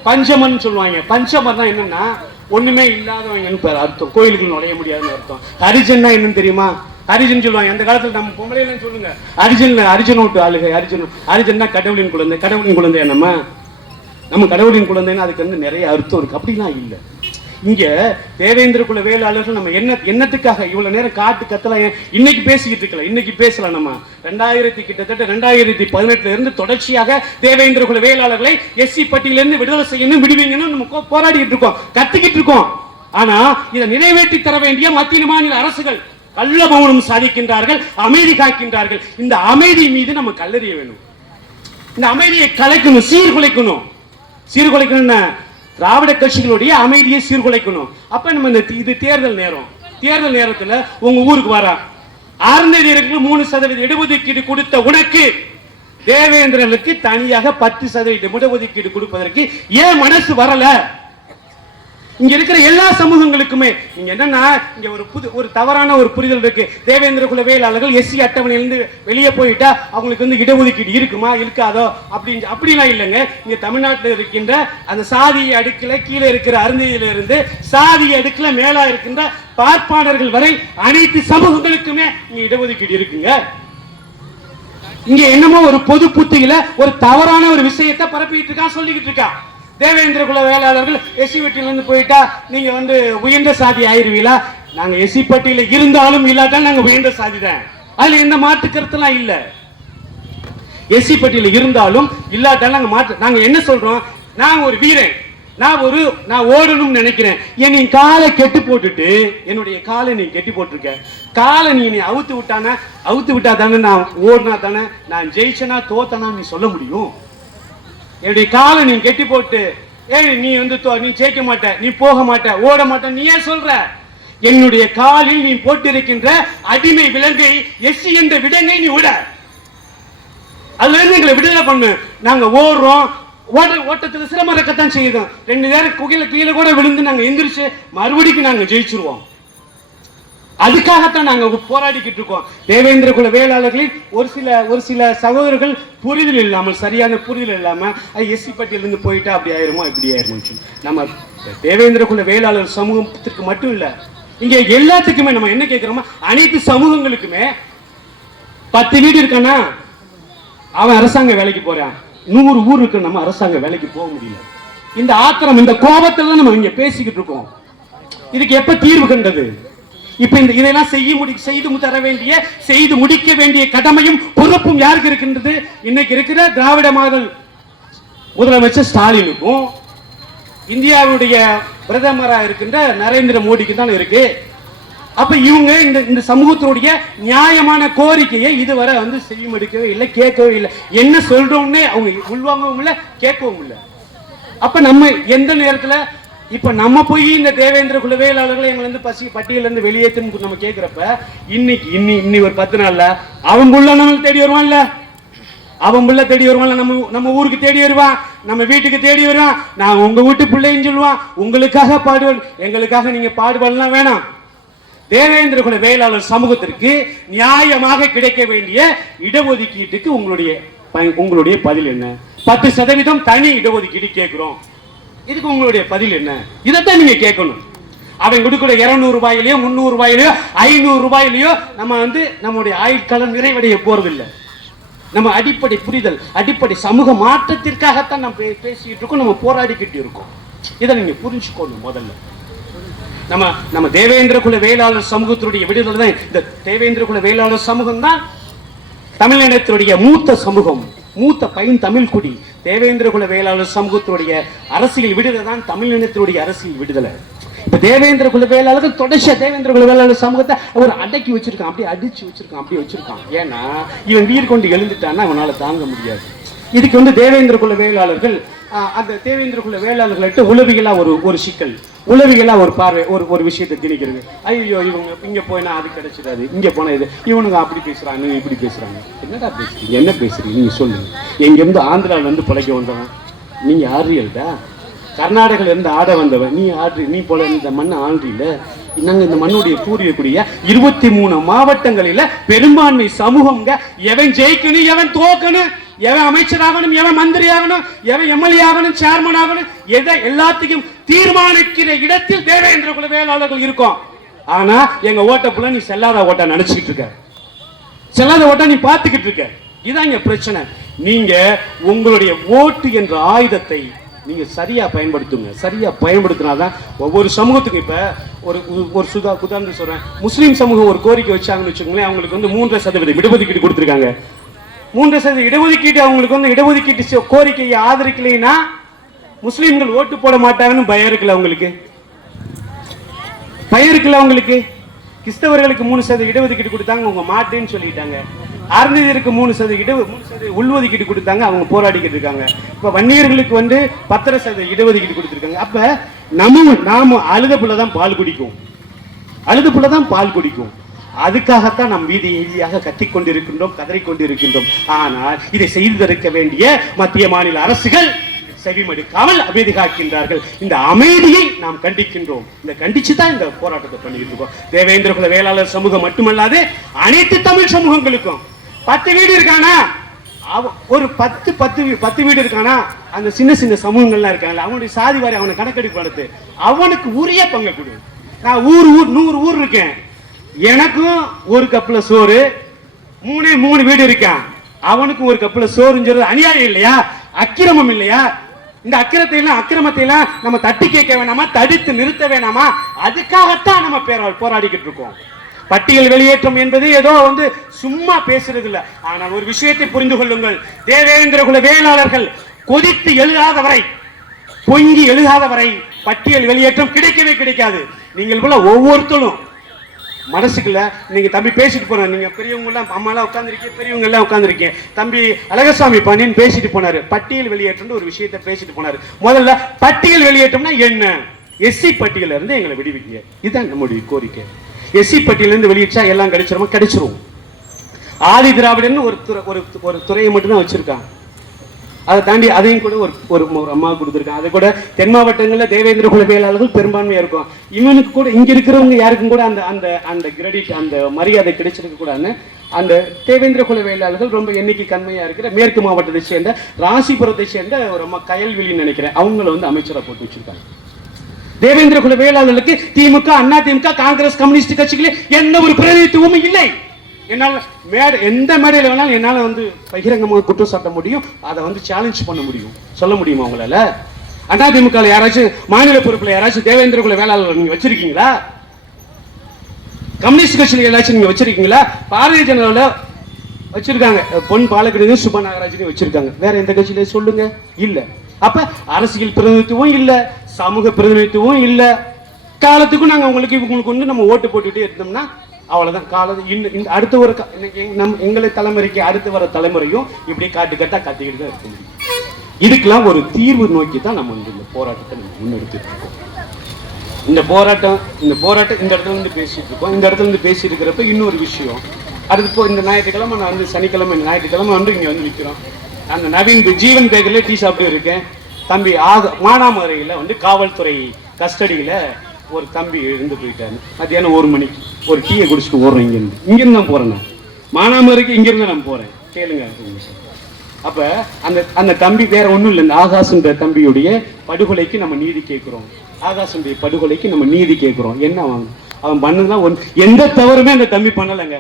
பஞ்சமன் சொல்லுவாங்க. பஞ்சமர்னா என்னன்னா ஒண்ணுமே இல்லாதவங்க அர்த்தம், கோயிலுக்கு நுழைய முடியாதுன்னு அர்த்தம். ஹரிஜன்னா என்னன்னு தெரியுமா? ஹரிஜன் சொல்லுவாங்க. அந்த காலத்துல நம்ம பொம்பளைன்னு சொல்லுங்க, ஹரிஜன் விட்டு ஆளுகை. ஹரிஜன்னா கடவுளின் குழந்தை. கடவுளின் குழந்தையா நம்ம கடவுளின் குழந்தைன்னு அதுக்கு வந்து நிறைய அர்த்தம் இருக்கு. அப்படிலாம் இல்லை. இங்க தேவேந்திர குல வேளாளர்கள் நம்ம என்னத்துக்காக இவ்வளவு நேரம் காட்டு கத்தலாம் இன்னைக்கு பேசிக்கிட்டு இருக்கல, இன்னைக்கு பேசலாம். நம்ம கிட்டத்தட்ட 2018 இருந்து தொடர்ச்சியாக தேவேந்திர குல வேளாளர்களை எஸ்சி பட்டியலிருந்து விடுதலை செய்யணும், விடுவீங்கன்னு நம்ம போராடிட்டு இருக்கோம், கத்துக்கிட்டு இருக்கோம். ஆனா இதை நிறைவேற்றி தர வேண்டிய மத்திய மாநில அரசுகள் கள்ள மௌனம் சாதிக்கின்றார்கள், அமைதி காக்கின்றார்கள். இந்த அமைதி மீது நம்ம கல்லறிய வேணும். இந்த அமைதியை கலைக்கணும், சீர்குலைக்கணும். சீர்குலைக்கணும்னா திராவிட கட்சிகளுடைய அமைதியை சீர்குலைக்கணும். அப்ப நம்ம இது தேர்தல் நேரம், தேர்தல் நேரத்துல உங்க ஊருக்கு வர அருந்ததியருக்கு 3% இடஒதுக்கீடு கொடுத்த உனக்கு தேவேந்திரனுக்கு தனியாக 10% இடஒதுக்கீடு கொடுப்பதற்கு ஏன் மனசு வரல? இங்க இருக்கிற எல்லா சமூகங்களுக்குமே நீங்க என்னன்னா, இங்க ஒரு தவறான ஒரு புரிதல் இருக்கு. தேவேந்திர குல வேளாளர்கள் எஸ்சி அட்டவணையிலிருந்து வெளியே போயிட்டா அவங்களுக்கு வந்து இடஒதுக்கீடு இருக்குமா இருக்காதோ அப்படிலாம் இல்லைங்க. இங்க தமிழ்நாட்டில் இருக்கின்ற அந்த சாதிய அடுக்கில கீழே இருக்கிற அருந்ததியில இருந்து சாதிய அடுக்கில மேலா இருக்கின்ற பார்ப்பாளர்கள் வரை அனைத்து சமூகங்களுக்குமே இங்க இடஒதுக்கீடு இருக்குங்க. இங்க என்னமோ ஒரு பொது புத்தியில ஒரு தவறான ஒரு விஷயத்தை பரப்பிட்டு இருக்கா, சொல்லிக்கிட்டு இருக்கா. தேவேந்திர குல வேளாளர்கள் எஸ்சி பட்டியலிருந்து போயிட்டா நீங்க வந்து உயர்ந்த சாதி ஆயிருவீங்களா? நாங்க எஸ்சி பட்டியல இருந்தாலும் இல்லாட்டாலும் நாங்க உயர்ந்த சாதி தான். அதுல எந்த மாற்று கருத்துலாம் இல்ல. எஸ்சி பட்டியல இருந்தாலும் இல்லாட்டாலும் நாங்க என்ன சொல்றோம்? நான் ஒரு வீரன், நான் ஓடணும்னு நினைக்கிறேன். நீ காலை கெட்டு போட்டுட்டு, என்னுடைய காலை நீ கெட்டி போட்டிருக்க, காலை நீ அவுத்து விட்டா தானே நான் ஓடினா தானே நான் ஜெயிச்சனா தோத்தனா நீ சொல்ல முடியும். என்னுடைய காலை நீ கெட்டி போட்டு நீ வந்து நீ ஜெயிக்க மாட்ட, நீ போக மாட்ட, ஓட மாட்ட, நீ ஏன் சொல்ற? என்னுடைய காலில் நீ போட்டிருக்கின்ற அடிமை விலங்கை எஸ்சி என்ற விலங்கை நீ விட, அதுல இருந்து எங்களை விடுதலை பண்ணு. நாங்க ஓடுறோம், ஓட்டத்துக்கு சிரமம் இருக்கத்தான் செய்யுதோம். 2 நேரம் கீழே கூட விழுந்து நாங்க எந்திரிச்சு மறுபடியும் நாங்க ஜெயிச்சிருவோம். அதுக்காகத்தான் நாங்க போராடிக்கிட்டு இருக்கோம். தேவேந்திர குல வேளாளர்களில் ஒரு சில சகோதரர்கள் புரிதல் இல்லாமல், சரியான புரிதல் இல்லாம எஸ்சி பட்டியலிருந்து போயிட்டா அப்படி ஆயிருமோ இப்படி ஆயிருமோ. நம்ம தேவேந்திர குல வேளாளர் சமூகத்திற்கு மட்டும் இல்ல, இங்க எல்லாத்துக்குமே நம்ம என்ன கேட்கிறோமா, அனைத்து சமூகங்களுக்குமே 10 வீடு இருக்கானா அவன் அரசாங்க வேலைக்கு போறான், 100 ஊர் இருக்கு நம்ம அரசாங்க வேலைக்கு போக முடியல. இந்த ஆத்திரம், இந்த கோபத்துல நம்ம இங்க பேசிக்கிட்டு இருக்கோம். இதுக்கு எப்ப தீர்வு கண்டது? இப்ப இதெல்லாம் செய்து முடிக்க வேண்டிய கடமையும் பொறுப்பும் யாருக்கு இருக்கின்றது? இன்னைக்கு இருக்கிற திராவிட மாடல் முதலமைச்சர் ஸ்டாலினுக்கும், இந்தியாவுடைய பிரதமரா இருக்கின்ற நரேந்திர மோடிக்கு தான் இருக்கு. அப்ப இவங்க இந்த சமூகத்தினுடைய நியாயமான கோரிக்கையை இதுவரை வந்து செய்யமடிக்கவே இல்லை, கேட்கவே இல்லை. என்ன சொல்றோம்னே அவங்க உள்வாங்கவும் இல்லை, கேட்கவும் இல்லை. அப்ப நம்ம எந்த நேரத்துல இப்ப நம்ம போய் இந்த தேவேந்திர குல வேளாளர்களை எங்களை வந்து பட்டியல இருந்து வெளியேற்று நம்ம கேட்கிறப்ப இன்னி ஒரு 10 நாள்ல அவங்க உள்ள நம்மளை தேடி வருவான்ல, அவன் பிள்ளை தேடி வருவான்ல, நம்ம ஊருக்கு தேடி வருவான், நம்ம வீட்டுக்கு தேடி வருவான். நான் உங்க வீட்டு பிள்ளைன்னு சொல்லுவான். உங்களுக்காக பாடுவான், எங்களுக்காக நீங்க பாடுவான்லாம் வேணாம். தேவேந்திர குல வேளாளர் சமூகத்திற்கு நியாயமாக கிடைக்க வேண்டிய இடஒதுக்கீட்டுக்கு உங்களுடைய பதில் என்ன? 10% தனி இடஒதுக்கீடு கேட்கிறோம். இதுக்கு உங்களுடைய பதில் என்ன? இதைத்தான் நீங்க கேட்கணும். அவன் கொடுக்கிற 200 ரூபாயிலையோ 300 ரூபாயிலையோ 500 ரூபாயிலையோ நம்ம வந்து நம்முடைய ஆயுட்காலம் நிறைவடைய போறதில்லை. நம்ம அடிப்படை புரிதல், அடிப்படை சமூக மாற்றத்திற்காகத்தான் நம்ம பேசிட்டு இருக்கோம், நம்ம போராடிக்கிட்டு இருக்கோம். இதை நீங்க புரிஞ்சுக்கணும். முதல்ல நம்ம தேவேந்திர குல வேளாளர் சமூகத்தினுடைய விடுதலை தான். இந்த தேவேந்திர குல வேளாளர் சமூகம் தான் தமிழினத்தினுடைய மூத்த சமூகம், மூத்த பையன் தமிழ் குடி. தேவேந்திர குல வேளாளர் சமூகத்தினுடைய அரசியல் விடுதலை தான் தமிழினத்தினுடைய அரசியல் விடுதலை. இப்ப தேவேந்திர குல வேளாளர்கள் தொடர்ச்சியா தேவேந்திர குல வேளாளர் சமூகத்தை அவர் அடக்கி வச்சிருக்கான், அப்படியே அடிச்சு வச்சிருக்கான், அப்படியே வச்சிருக்கான். ஏன்னா இவன் வீர் கொண்டு எழுந்துட்டான்னா அவனால தாங்க முடியாது. இதுக்கு வந்து தேவேந்திர குல வேளாளர்கள் அந்த தேவேந்திர குல வேளாளர்கள்ட்ட உளவிகளா ஒரு சிக்கல், உளவிகளா ஒரு பார்வை, ஒரு விஷயத்தை திணிக்கிறது. ஐயோ இவங்க இங்க போனா அது கிடைச்சிடாது, இங்க போனா இது, இவனுங்க அப்படி பேசுறாங்க, இப்படி பேசுறாங்க. என்னடா பேசுறீங்க, என்ன பேசுறீங்க நீங்க சொல்லுங்க. எங்க இருந்து ஆந்திரால இருந்து பிழைக்க வந்தவன் நீங்க ஆடுறீல்டா, கர்நாடகால இருந்து ஆட வந்தவன் நீ ஆடுறீ, நீ போல இந்த மண்ணை ஆள்றீல. நாங்க இந்த மண்ணுடைய பூர்வீகக்கூடிய 23 மாவட்டங்களில பெரும்பான்மை சமூகம்ங்க. எவன் ஜெயிக்கணும், எவன் தோக்கணும், எவன் அமைச்சராகணும், எவன் மந்திரி ஆகணும், எவன் எம்எல்ஏ ஆகணும், சேர்மன் ஆகணும், எதை எல்லாத்தையும் தீர்மானிக்கிற இடத்தில் தேவேந்திர குல வேளாளர்கள் இருக்கும். ஆனா எங்க ஓட்டப்புல நீ செல்லாத ஓட்டா நினைச்சுக்கிட்டு இருக்க, செல்லாத ஓட்டா நீ பார்த்துக்கிட்டு இருக்க. இதான் இங்க பிரச்சனை. நீங்க உங்களுடைய ஓட்டு என்ற ஆயுதத்தை நீங்க சரியா பயன்படுத்துங்க. சரியா பயன்படுத்தினாதான் ஒவ்வொரு சமூகத்துக்கும். இப்ப ஒரு உதாரணம் சொல்றேன். முஸ்லீம் சமூகம் ஒரு கோரிக்கை வச்சாங்கன்னு வச்சுக்கோங்களேன், அவங்களுக்கு வந்து 3% இடஒதுக்கீடு கொடுத்திருக்காங்க. 3% இடஒதுக்கீடு அவங்களுக்கு வந்து இடஒதுக்கீட்டு கோரிக்கையை ஆதரிக்கலைன்னா முஸ்லீம்கள் ஓட்டு போட மாட்டாங்கன்னு பயம் இருக்குல்ல அவங்களுக்கு, பயம் இருக்குல்ல அவங்களுக்கு. கிறிஸ்தவர்களுக்கு 3% இடஒதுக்கீடு கொடுத்தாங்க, அவங்க மாட்டேன்னு சொல்லிட்டாங்க. அருந்ததியருக்கு 3% உள்ஒதுக்கீடு கொடுத்தாங்க, அவங்க போராடிக்கிட்டு இருக்காங்க. இப்ப வன்னியர்களுக்கு வந்து 10% இடஒதுக்கீடு கொடுத்திருக்காங்க. அப்ப நாம அழுத புள்ளதான் பால் குடிக்கும், அழுத புள்ளதான் பால் குடிக்கும். அதுக்காகத்தான் நம் வீதியாக கத்திக்கொண்டிருக்கின்றோம், கதறிக்கொண்டிருக்கின்றோம். ஆனால் இதை செய்திருக்க வேண்டிய மத்திய மாநில அரசுகள் செவிமடுக்காமல் அமைதி காக்கின்றார்கள். இந்த அமைதியை நாம் கண்டிக்கின்றோம். இந்த கண்டிச்சுதான் இந்த போராட்டத்தை பண்ணிட்டு இருக்கோம். தேவேந்திர குல வேளாளர் சமூகம் மட்டுமல்லாது அனைத்து தமிழ் சமூகங்களுக்கும் 10 வீடு இருக்கானா, ஒரு 10 வீடு இருக்கானா, அந்த சின்ன சின்ன சமூகங்கள்லாம் இருக்காங்க, அவனுடைய சாதி வாரி அவனை கணக்கெடுப்பு நடத்து, அவனுக்கு உரிய பங்கு கொடு. நான் 100 ஊர் இருக்கேன், எனக்கும் ஒரு கப்புல சோறு, 3 வீடு இருக்கான், அவனுக்கும் ஒரு கப்புல சோறுங்கிறது அநியாயம் இல்லையா, அக்கிரமம் இல்லையா? இந்த அக்கிரமத்தை எல்லாம் நம்ம தட்டி கேட்க வேணாமா, தடுத்து நிறுத்த வேணாமா? அதுக்காகத்தான் நம்ம போராடிக்கிட்டு இருக்கோம். பட்டியல் வெளியேற்றம் என்பது ஏதோ வந்து சும்மா பேசுறது இல்ல. ஆனால் ஒரு விஷயத்தை புரிந்து கொள்ளுங்கள். தேவேந்திர குல வேளாளர்கள் கொதித்து எழுதாத வரை, பொங்கி எழுதாத வரை பட்டியல் வெளியேற்றம் கிடைக்கவே கிடைக்காது. நீங்கள் போல ஒவ்வொருத்தரும் மனசுக்குள்ள நீங்க தம்பி பேசிட்டு போன, நீங்க பெரியவங்க எல்லாம் அம்மா எல்லாம் உட்கார்ந்துருக்கீங்க, பெரியவங்க எல்லாம் உட்கார்ந்துருக்கீங்க. தம்பி அழகசாமி பாண்டியன் பேசிட்டு போனாரு, பட்டியல் வெளியேற்றம் ஒரு விஷயத்தை பேசிட்டு போனாரு. முதல்ல பட்டியல் வெளியேற்றம்னா என்ன? எஸ்சி பட்டியல இருந்து எங்களை விடுவிங்க, இதுதான் நம்முடைய கோரிக்கை. எஸ்சி பட்டியல இருந்து வெளியிட்டா எல்லாம் கிடைச்சிருமா? கிடைச்சிரும். ஆதி திராவிடன்னு ஒரு துறையை மட்டும்தான் வச்சிருக்காங்க. அதை தாண்டி அதையும் கூட ஒரு அம்மா கொடுத்துருக்காங்க. அதை கூட தென் மாவட்டங்களில் தேவேந்திர குல வேளாளர்கள் பெரும்பான்மையா இருக்கும். இவனுக்கு கூட இங்க இருக்கிறவங்க யாருக்கும் கூட அந்த கிரெடிட், அந்த மரியாதை கிடைச்சிருக்க கூடாதுன்னு அந்த தேவேந்திர குல வேளாளர்கள் ரொம்ப எண்ணிக்கை கண்மையா இருக்கிற மேற்கு மாவட்டத்தை சேர்ந்த ராசிபுரத்தை சேர்ந்த ஒரு அம்மா கயல்விழின்னு நினைக்கிறேன், அவங்கள வந்து அமைச்சரா போட்டு வச்சிருக்காங்க. தேவேந்திர குல வேளாளர்களுக்கு திமுக, அண்ணா திமுக, காங்கிரஸ், கம்யூனிஸ்ட் கட்சிகளே எந்த ஒரு பிரதிநிதித்துவமும் இல்லை. என்னால் எந்த மேடையில் வேணாலும் என்னால் வந்து பகிரங்கமாக குற்றம் சாட்ட முடியும், அதை வந்து சேலஞ்ச் பண்ண முடியும். சொல்ல முடியுமா உங்களால? அதிமுக யாராச்சும் மாநில பொறுப்புல யாராச்சும் தேவேந்திர குல வேளாளர் நீங்க வச்சிருக்கீங்களா? கம்யூனிஸ்ட் கட்சியில் ஏதாச்சும் நீங்க வச்சிருக்கீங்களா? பாரதிய ஜனதாவில் வச்சிருக்காங்க, பொன் பாலகிருஷ்ணன், சுப நாகராஜனையும் வச்சிருக்காங்க. வேற எந்த கட்சியில சொல்லுங்க? இல்ல. அப்ப அரசியல் பிரதிநிதித்துவம் இல்ல, சமூக பிரதிநிதித்துவம் இல்ல. காலத்துக்கும் நாங்க உங்களுக்கு வந்து நம்ம ஓட்டு போட்டுட்டே இருந்தோம்னா அவ்வளவுதான். காலம் அடுத்த ஒரு எங்களை தலைமுறைக்கு அடுத்து வர தலைமுறையும் இப்படி காட்டுக்கட்டா கத்திக்கிட்டு தான் இருக்க முடியும். இதுக்கெல்லாம் ஒரு தீர்வு நோக்கி தான் நம்ம இந்த போராட்டத்தை நம்ம முன்னெடுத்துட்டு இருக்கோம். இந்த போராட்டம் இந்த இடத்துல இருந்து பேசிட்டு இருக்கோம். இந்த இடத்துல இருந்து பேசிட்டு இருக்கிறப்ப இன்னொரு விஷயம், அதுக்கு இந்த ஞாயிற்றுக்கிழமை நான் வந்து சனிக்கிழமை ஞாயிற்றுக்கிழமை வந்து இங்க வந்து நிற்கிறோம். அந்த நவீன் ஜீவன் பேக்கர்ல டீ சாப்பிட்டு இருக்கேன். தம்பி மானாமதுரையில் வந்து காவல்துறை கஸ்டடியில ஒரு தம்பி இருந்து போயிட்டாரு. மத்தியானம் 1 மணிக்கு ஒரு டீயை குடிச்சிட்டு ஓடுறேன். இங்கிருந்து தான் போறேன். மானாமதுரைக்கு இங்கிருந்து நான் போறேன். கேளுங்க. அப்ப அந்த தம்பி வேற ஒண்ணும் இல்லை. இந்த ஆகாஷ்ன்ற தம்பியுடைய படுகொலைக்கு நம்ம நீதி கேட்கிறோம். ஆகாஷுடைய படுகொலைக்கு நம்ம நீதி கேட்கிறோம். என்ன அவன் பண்ணதுதான் எந்த தவறுமே அந்த தம்பி பண்ணலைங்க.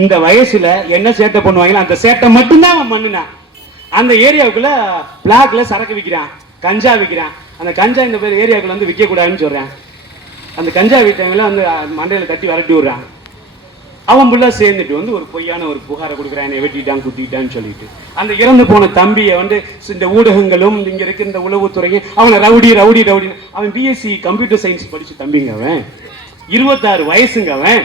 இந்த வயசுல என்ன சேட்டை பண்ணுவாங்களோ அந்த சேட்டை மட்டும்தான் அவன் பண்ணினான். அந்த ஏரியாவுக்குள்ள பிளாக்ல சரக்கு விற்கிறான், கஞ்சா விற்கிறான். அந்த கஞ்சா இந்த பேர் ஏரியாவுக்குள்ள வந்து விற்க கூடாதுன்னு சொல்றான். அந்த கஞ்சா விற்றவங்கள வந்து மண்டையில தட்டி விரட்டி விடுறான். அவன் புள்ள சேர்ந்துட்டு வந்து ஒரு பொய்யான ஒரு புகாரை கொடுக்குறான், என்னை வெட்டிட்டான் குத்திட்டான்னு சொல்லிட்டு. அந்த இறந்து போன தம்பியை வந்து இந்த ஊடகங்களும் இங்க இருக்க இந்த உளவுத்துறையும் அவனை ரவுடி ரவுடி ரவுடின்னு. அவன் பிஎஸ்சி கம்ப்யூட்டர் சயின்ஸ் படிச்சு தம்பிங்க. அவன் 26 வயசுங்க. அவன்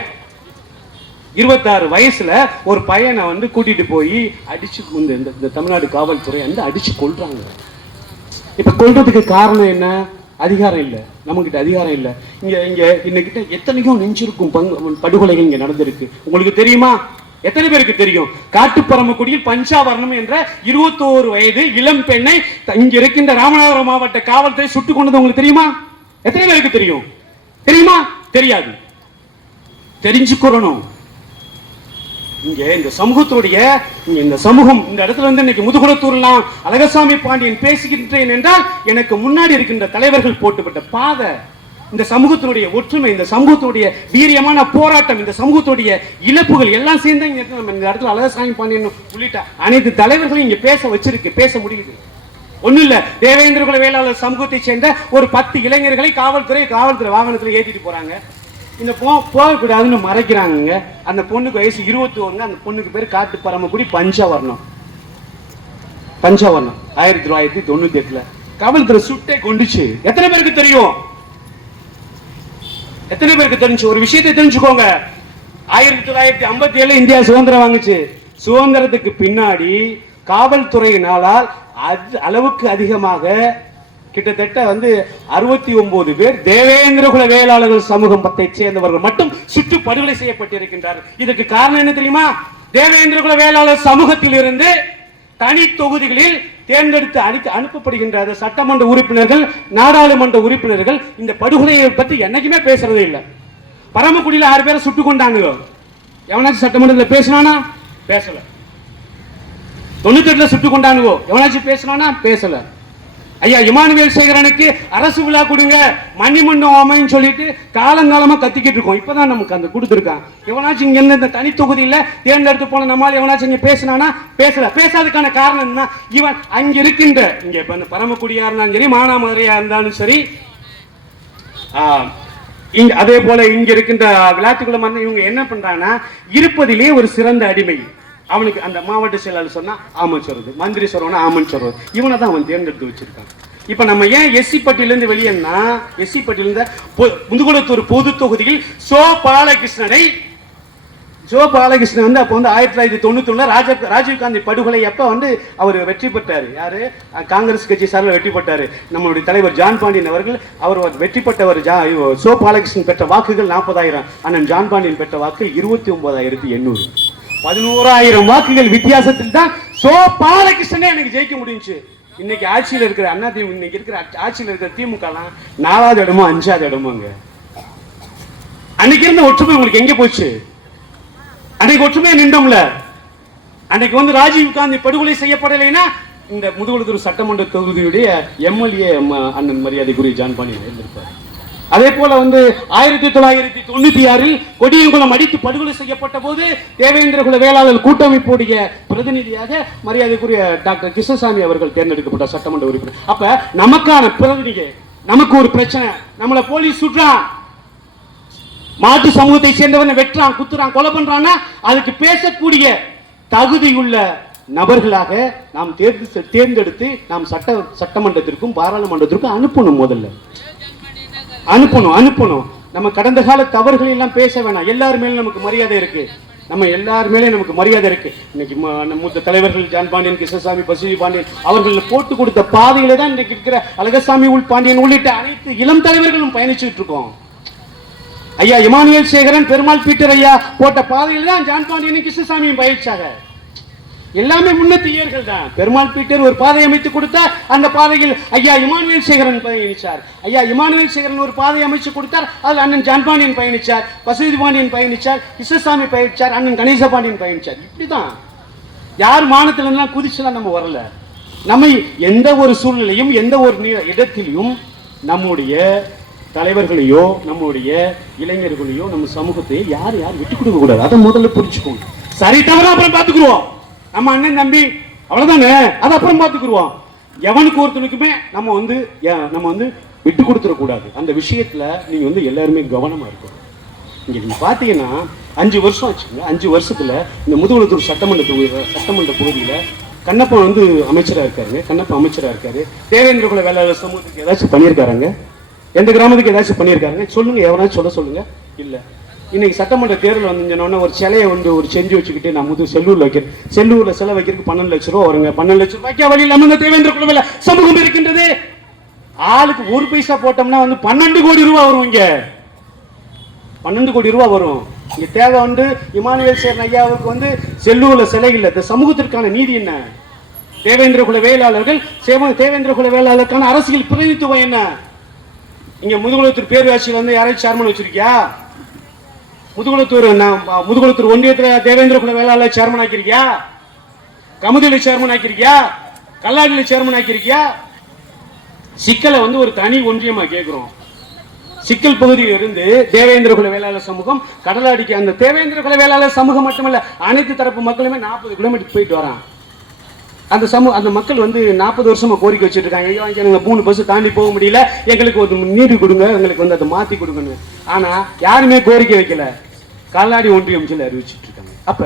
26 வயசுல ஒரு பையனை வந்து கூட்டிட்டு போய் அடிச்சு இந்த தமிழ்நாடு காவல்துறை வந்து அடிச்சு கொல்றாங்க. இப்ப கொல்றதுக்கு காரணம் என்ன? அதிகாரம் இல்லை. நம்மகிட்ட அதிகாரம் இல்லை. இங்க இன்னைக்கிட்ட எத்தனையோ நெஞ்சிருக்கும் படுகொலைகள் இங்க நடந்திருக்கு. உங்களுக்கு தெரியுமா? எத்தனை பேருக்கு தெரியும்? காட்டுப்பரமக்குடியில் பஞ்சாவரணம் என்ற 21 வயது இளம் பெண்ணை இங்க இருக்கின்ற ராமநாதபுரம் மாவட்ட காவல்துறை சுட்டுக் கொண்டது உங்களுக்கு தெரியுமா? எத்தனை பேருக்கு தெரியும்? தெரியுமா? தெரியாது. தெரிஞ்சுக்கணும். இங்க இந்த சமூகத்துடைய இந்த சமூகம் இந்த இடத்துல வந்து இன்னைக்கு முதுகுளத்தூர்லாம் அழகசாமி பாண்டியன் பேசுகின்றேன் என்றால் எனக்கு முன்னாடி இருக்கின்ற தலைவர்கள் போட்டுவிட்ட பாதை, இந்த சமூகத்தினுடைய ஒற்றுமை, இந்த சமூகத்துடைய வீரியமான போராட்டம், இந்த சமூகத்துடைய இழப்புகள் எல்லாம் சேர்ந்து இந்த இடத்துல அழகசாமி பாண்டியன் உள்ளிட்ட அனைத்து தலைவர்களும் இங்க பேச வச்சிருக்கு, பேச முடியுது. ஒண்ணு இல்ல, தேவேந்திர குல வேளாளர் சமூகத்தை சேர்ந்த ஒரு 10 இளைஞர்களை காவல்துறை வாகனத்தில் ஏற்றிட்டு போறாங்க. இந்த போகக்கூடாதுன்னு மறைக்கிறாங்க. அந்த பொண்ணுக்கு வயசு 21. அந்த பொண்ணுக்கு பேர் காட்டுப்பரமக்குடி பஞ்சாவரணம். 1998 காவல்துறை சுட்டே கொண்டுச்சு. எத்தனை பேருக்கு தெரியும்? எத்தனை பேருக்கு தெரிஞ்சு? ஒரு விஷயத்தை தெரிஞ்சுக்கோங்க. 1957 இந்தியா சுதந்திரம் வாங்குச்சு. சுதந்திரத்துக்கு பின்னாடி காவல்துறையினாலால் அளவுக்கு அதிகமாக கிட்டத்தட்ட வந்து 69 பேர் தேவேந்திர குல வேளாளர்கள் சமூகத்தை சேர்ந்தவர்கள் மட்டும் சுட்டு படுகொலை செய்யப்பட்டிருக்கின்றார்கள். இதற்கு காரணம் என்ன தெரியுமா? தேவேந்திர குல வேளாளர் சமூகத்தில் இருந்து தனி தொகுதிகளில் தேர்ந்தெடுத்து அனுப்பப்படுகின்ற சட்டமன்ற உறுப்பினர்கள், நாடாளுமன்ற உறுப்பினர்கள் இந்த படுகொலையை பத்தி என்னைக்குமே பேசுறதே இல்லை. பரமக்குடியில் 6 பேரை சுட்டு கொண்டாங்க. எவனாச்சும் சட்டமன்றத்தில் பேசினானா? பேசல. 98 சுட்டு கொண்டானுவோ எவனாச்சும் பேசினானா? பேசல. ஐயா இமானுவேல் சேகரனுக்கு அரசு விழா கொடுங்க, மணிமண்டபம் அமைன்னு சொல்லிட்டு காலங்காலமா கத்திக்கிட்டு இருக்கோம். இப்பதான் நமக்கு அந்த கொடுத்துருக்கான். எவனாச்சும் இங்க இந்த தனி தொகுதியில தேர்ந்தெடுத்து போன நம்மால் எவனாச்சும் இங்க பேசினானா? பேசல. பேசாததுக்கான காரணம் என்ன? இவன் அங்க இருக்கின்ற இங்க இப்ப இந்த பரமக்குடியா இருந்தாலும் சரி, மானாமதுரையா இருந்தாலும் சரி, அதே போல இங்க இருக்கின்ற விளையாட்டுக்குள்ள இவங்க என்ன பண்றாங்கன்னா, இருப்பதிலே ஒரு சிறந்த அடிமை. அவனுக்கு அந்த மாவட்ட செயலாளர் சொன்னா ஆமன் சொல்றது, மந்திரி சொல்றவனா ஆமன் சொல்றது, இவனை தான் அவன் தேர்ந்தெடுத்து வச்சிருக்கான். இப்ப நம்ம ஏன் எஸ்சி பட்டியலிருந்து வெளியேன்னா, எஸ்சி பட்டியலிருந்த முதுகுளத்தூர் பொது தொகுதியில் சோ பாலகிருஷ்ணன் வந்து அப்ப வந்து 1991 ராஜீவ்காந்தி படுகொலை அப்ப வந்து அவர் வெற்றி பெற்றாரு. யாரு? காங்கிரஸ் கட்சி சார்பில் வெற்றி பெற்றாரு. நம்மளுடைய தலைவர் ஜான் பாண்டியன் அவர்கள். அவர் வெற்றி பெற்றவர் சோ பாலகிருஷ்ணன் பெற்ற வாக்குகள் 40,000. அண்ணன் ஜான் பாண்டியன் பெற்ற வாக்குகள் 29,800. 11,000 வாக்குகள் வித்தியாசத்தில் தான் சோ பாலகிருஷ்ணனே எனக்கு ஜெயிக்க முடிஞ்சு. இன்னைக்கு ஆட்சியில் இருக்கிற அண்ணா திமுக, இன்னைக்கு இருக்கிற ஆட்சியில் இருக்கிற திமுக 4வது இடமோ 5வது இடமோங்க. அன்னைக்கு இருந்த ஒற்றுமை உங்களுக்கு எங்க போச்சு? அன்னைக்கு ஒற்றுமையை நின்றோம்ல. அன்னைக்கு வந்து ராஜீவ்காந்தி படுகொலை செய்யப்படலைன்னா இந்த முதுகுளத்தூர் சட்டமன்ற தொகுதியுடைய எம்எல்ஏ அண்ணன் மரியாதைக்குரிய ஜான் பாண்டியன் இருந்திருப்பார். அதே போல வந்து 1996 கொடியங்குளம் அடித்து படுகொலை செய்யப்பட்ட போது தேவேந்திர குல வேளாளர் கூட்டமைப்புடைய பிரதிநிதியாக மரியாதைக்குரிய டாக்டர் கிருஷ்ணசாமி அவர்கள் தேர்ந்தெடுக்கப்பட்ட சட்டமன்ற உறுப்பினர். அப்ப நமக்கான பிரதிநிதி, நமக்கு ஒரு பிரச்சனை, நம்மளை போலீஸ் சுற்றான், மாட்டு சமூகத்தை சேர்ந்தவனை வெட்டுறான், குத்துறான், கொலை பண்றான்னா அதுக்கு பேசக்கூடிய தகுதியுள்ள நபர்களாக நாம் தேர்ந்தெடுத்து நாம் சட்டமன்றத்திற்கும் பாராளுமன்றத்திற்கும் அனுப்பணும். முதல்ல அனுப்பணும். நம்ம கடந்த கால தவறுகளை எல்லாம் பேச வேணாம். எல்லார் மேலும் நமக்கு மரியாதை இருக்கு. நமக்கு மரியாதை இருக்கு. இன்னைக்கு மூத்த தலைவர்கள் ஜான் பாண்டியன், கிருஷ்ணசாமி, பசுதி பாண்டியன் அவர்கள் போட்டு கொடுத்த பாதையில தான் இன்னைக்கு இருக்கிற அழகசாமி பாண்டியன் உள்ளிட்ட அனைத்து இளம் தலைவர்களும் பயணிச்சுட்டு இருக்கோம். ஐயா இமானுவேல் சேகரன், பெருமாள் பீட்டர் ஐயா போட்ட பாதையில தான் ஜான் பாண்டியனும் கிருஷ்ணசாமியும் பயணிச்சாங்க. எல்லாமே முன்னேற்றியர்கள் தான். பெருமாள் பீட்டர் ஒரு பாதை அமைத்து கொடுத்தார். அந்த பாதையில் ஐயா இமானுவேல் சேகரன் பயணிச்சார். ஐயா இமானுவேல் சேகரன் ஒரு பாதை அமைச்சு கொடுத்தார். அதில் அண்ணன் ஜான் பாண்டியன் பயணிச்சார், பசுதி பாண்டியன் பயணிச்சார், கிருஷ்ணசாமி பயணிச்சார், அண்ணன் கணேச பாண்டியன் பயணிச்சார். இப்படிதான் யார் மானத்திலாம் குதிச்சுலாம் நம்ம வரல. நம்ம எந்த ஒரு சூழ்நிலையும் எந்த ஒரு இடத்திலையும் நம்முடைய தலைவர்களையோ நம்முடைய இளைஞர்களையோ நம்ம சமூகத்தையோ யார் விட்டு கொடுக்க கூடாது. அதை முதல்ல புரிஞ்சுக்கோங்க. சரி தவிர அப்புறம் பார்த்துக்குருவோம். நம்ம அண்ணன் தம்பி அவ்வளவுதானே, அதை அப்புறம் பார்த்துக்குருவோம். எவனுக்கு ஒருத்தனுக்குமே நம்ம வந்து விட்டு கொடுத்துடக்கூடாது. அந்த விஷயத்துல நீங்க எல்லாருமே கவனமா இருக்கணும். இங்க நீங்க பாத்தீங்கன்னா 5 வருஷம் ஆச்சுங்க. 5 வருஷத்துல இந்த முதுகுளத்தூர் சட்டமன்ற பகுதியில கண்ணப்பன் அமைச்சரா இருக்காரு. தேவேந்திர குல வேளாளர் சமூகத்துக்கு ஏதாச்சும் பண்ணியிருக்காங்க? எந்த கிராமத்துக்கு ஏதாச்சும் பண்ணியிருக்காங்க சொல்லுங்க. எவனாச்சும் சொல்லுங்க. இல்ல. இன்னைக்கு சட்டமன்ற தேர்தல் வந்து ஒரு சிலையை ஒரு செஞ்சு வச்சுக்கிட்டு நான் செல்லூர்ல வைக்கிறேன். செல்லூர்ல சிலை வைக்கிறதுக்கு 12 லட்சம் ரூபா வருங்க. 12 லட்சம் ரூபாய்க்கு வழி இல்லாம தேவேந்திர குல சமூகம் இருக்கின்றது. ஆளுக்கு 1 பைசா போட்டோம்னா 12 கோடி ரூபாய் வரும். இங்க 12 கோடி ரூபாய் வரும். இங்க தேவை இமானுவேல் சேகரன் ஐயாவுக்கு செல்லூர்ல சிலை இல்லை. இந்த சமூகத்திற்கான நீதி என்ன? தேவேந்திர குல வேளாளர்கள் தேவேந்திர குல வேளாளருக்கான அரசியல் பிரதிநிதித்துவம் என்ன? இங்க முதுகுளத்தூர் பேரூராட்சியில் யாராச்சும் சேர்மன் வச்சிருக்கியா? முதுகுளத்தூர் ஒன்றியத்தில் தேவேந்திர குல வேளாளர் சேர்மன் ஆக்கிருக்கியா? கமுதியில சேர்மன் ஆக்கிருக்கியா? கல்லாடியில சேர்மன் ஆக்கிருக்கியா? சிக்கலை ஒரு தனி ஒன்றியமா கேட்கிறோம். சிக்கல் பகுதியில் இருந்து தேவேந்திர குல வேளாளர் சமூகம் கடலாடிக்கு அந்த தேவேந்திர குல வேளாளர் சமூகம் மட்டுமல்ல அனைத்து தரப்பு மக்களுமே 40 கிலோமீட்டர் போயிட்டு வரான். அந்த மக்கள் 40 வருஷமா கோரிக்கை வச்சுட்டு இருக்காங்க. ஐயோ எனக்கு 3 பஸ் தாண்டி போக முடியல, எங்களுக்கு ஒரு நீதி கொடுங்க, எங்களுக்கு அதை மாத்தி கொடுங்கன்னு. ஆனா யாருமே கோரிக்கை வைக்கல. கல்லாடி ஒன்றியம் அறிவிச்சுட்டு இருக்காங்க. அப்ப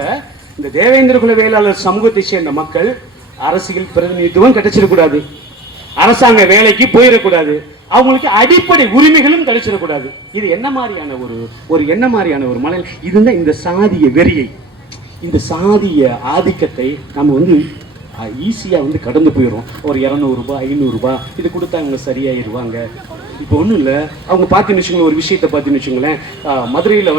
இந்த தேவேந்திர குல வேளாளர் சமூகத்தை சேர்ந்த மக்கள் அரசியல் பிரதிநிதித்துவம் கிடைச்சிடக்கூடாது, அரசாங்க வேலைக்கு போயிடக்கூடாது, அவங்களுக்கு அடிப்படை உரிமைகளும் கிடைச்சிடக்கூடாது. இது என்ன மாதிரியான ஒரு மலை? இதுதான் இந்த சாதிய வெறியை, இந்த சாதிய ஆதிக்கத்தை நம்ம ஈஸியா கடந்து போயிடும். ஒரு 200 ரூபாய் 500 ரூபாய் இது கொடுத்தா அவங்க சரியாயிருவாங்க. இப்போ ஒன்றும் இல்லை. அவங்க பார்த்துன்னு வச்சுங்களேன், ஒரு விஷயத்தை பார்த்துன்னு வச்சுங்களேன். மதுரையில்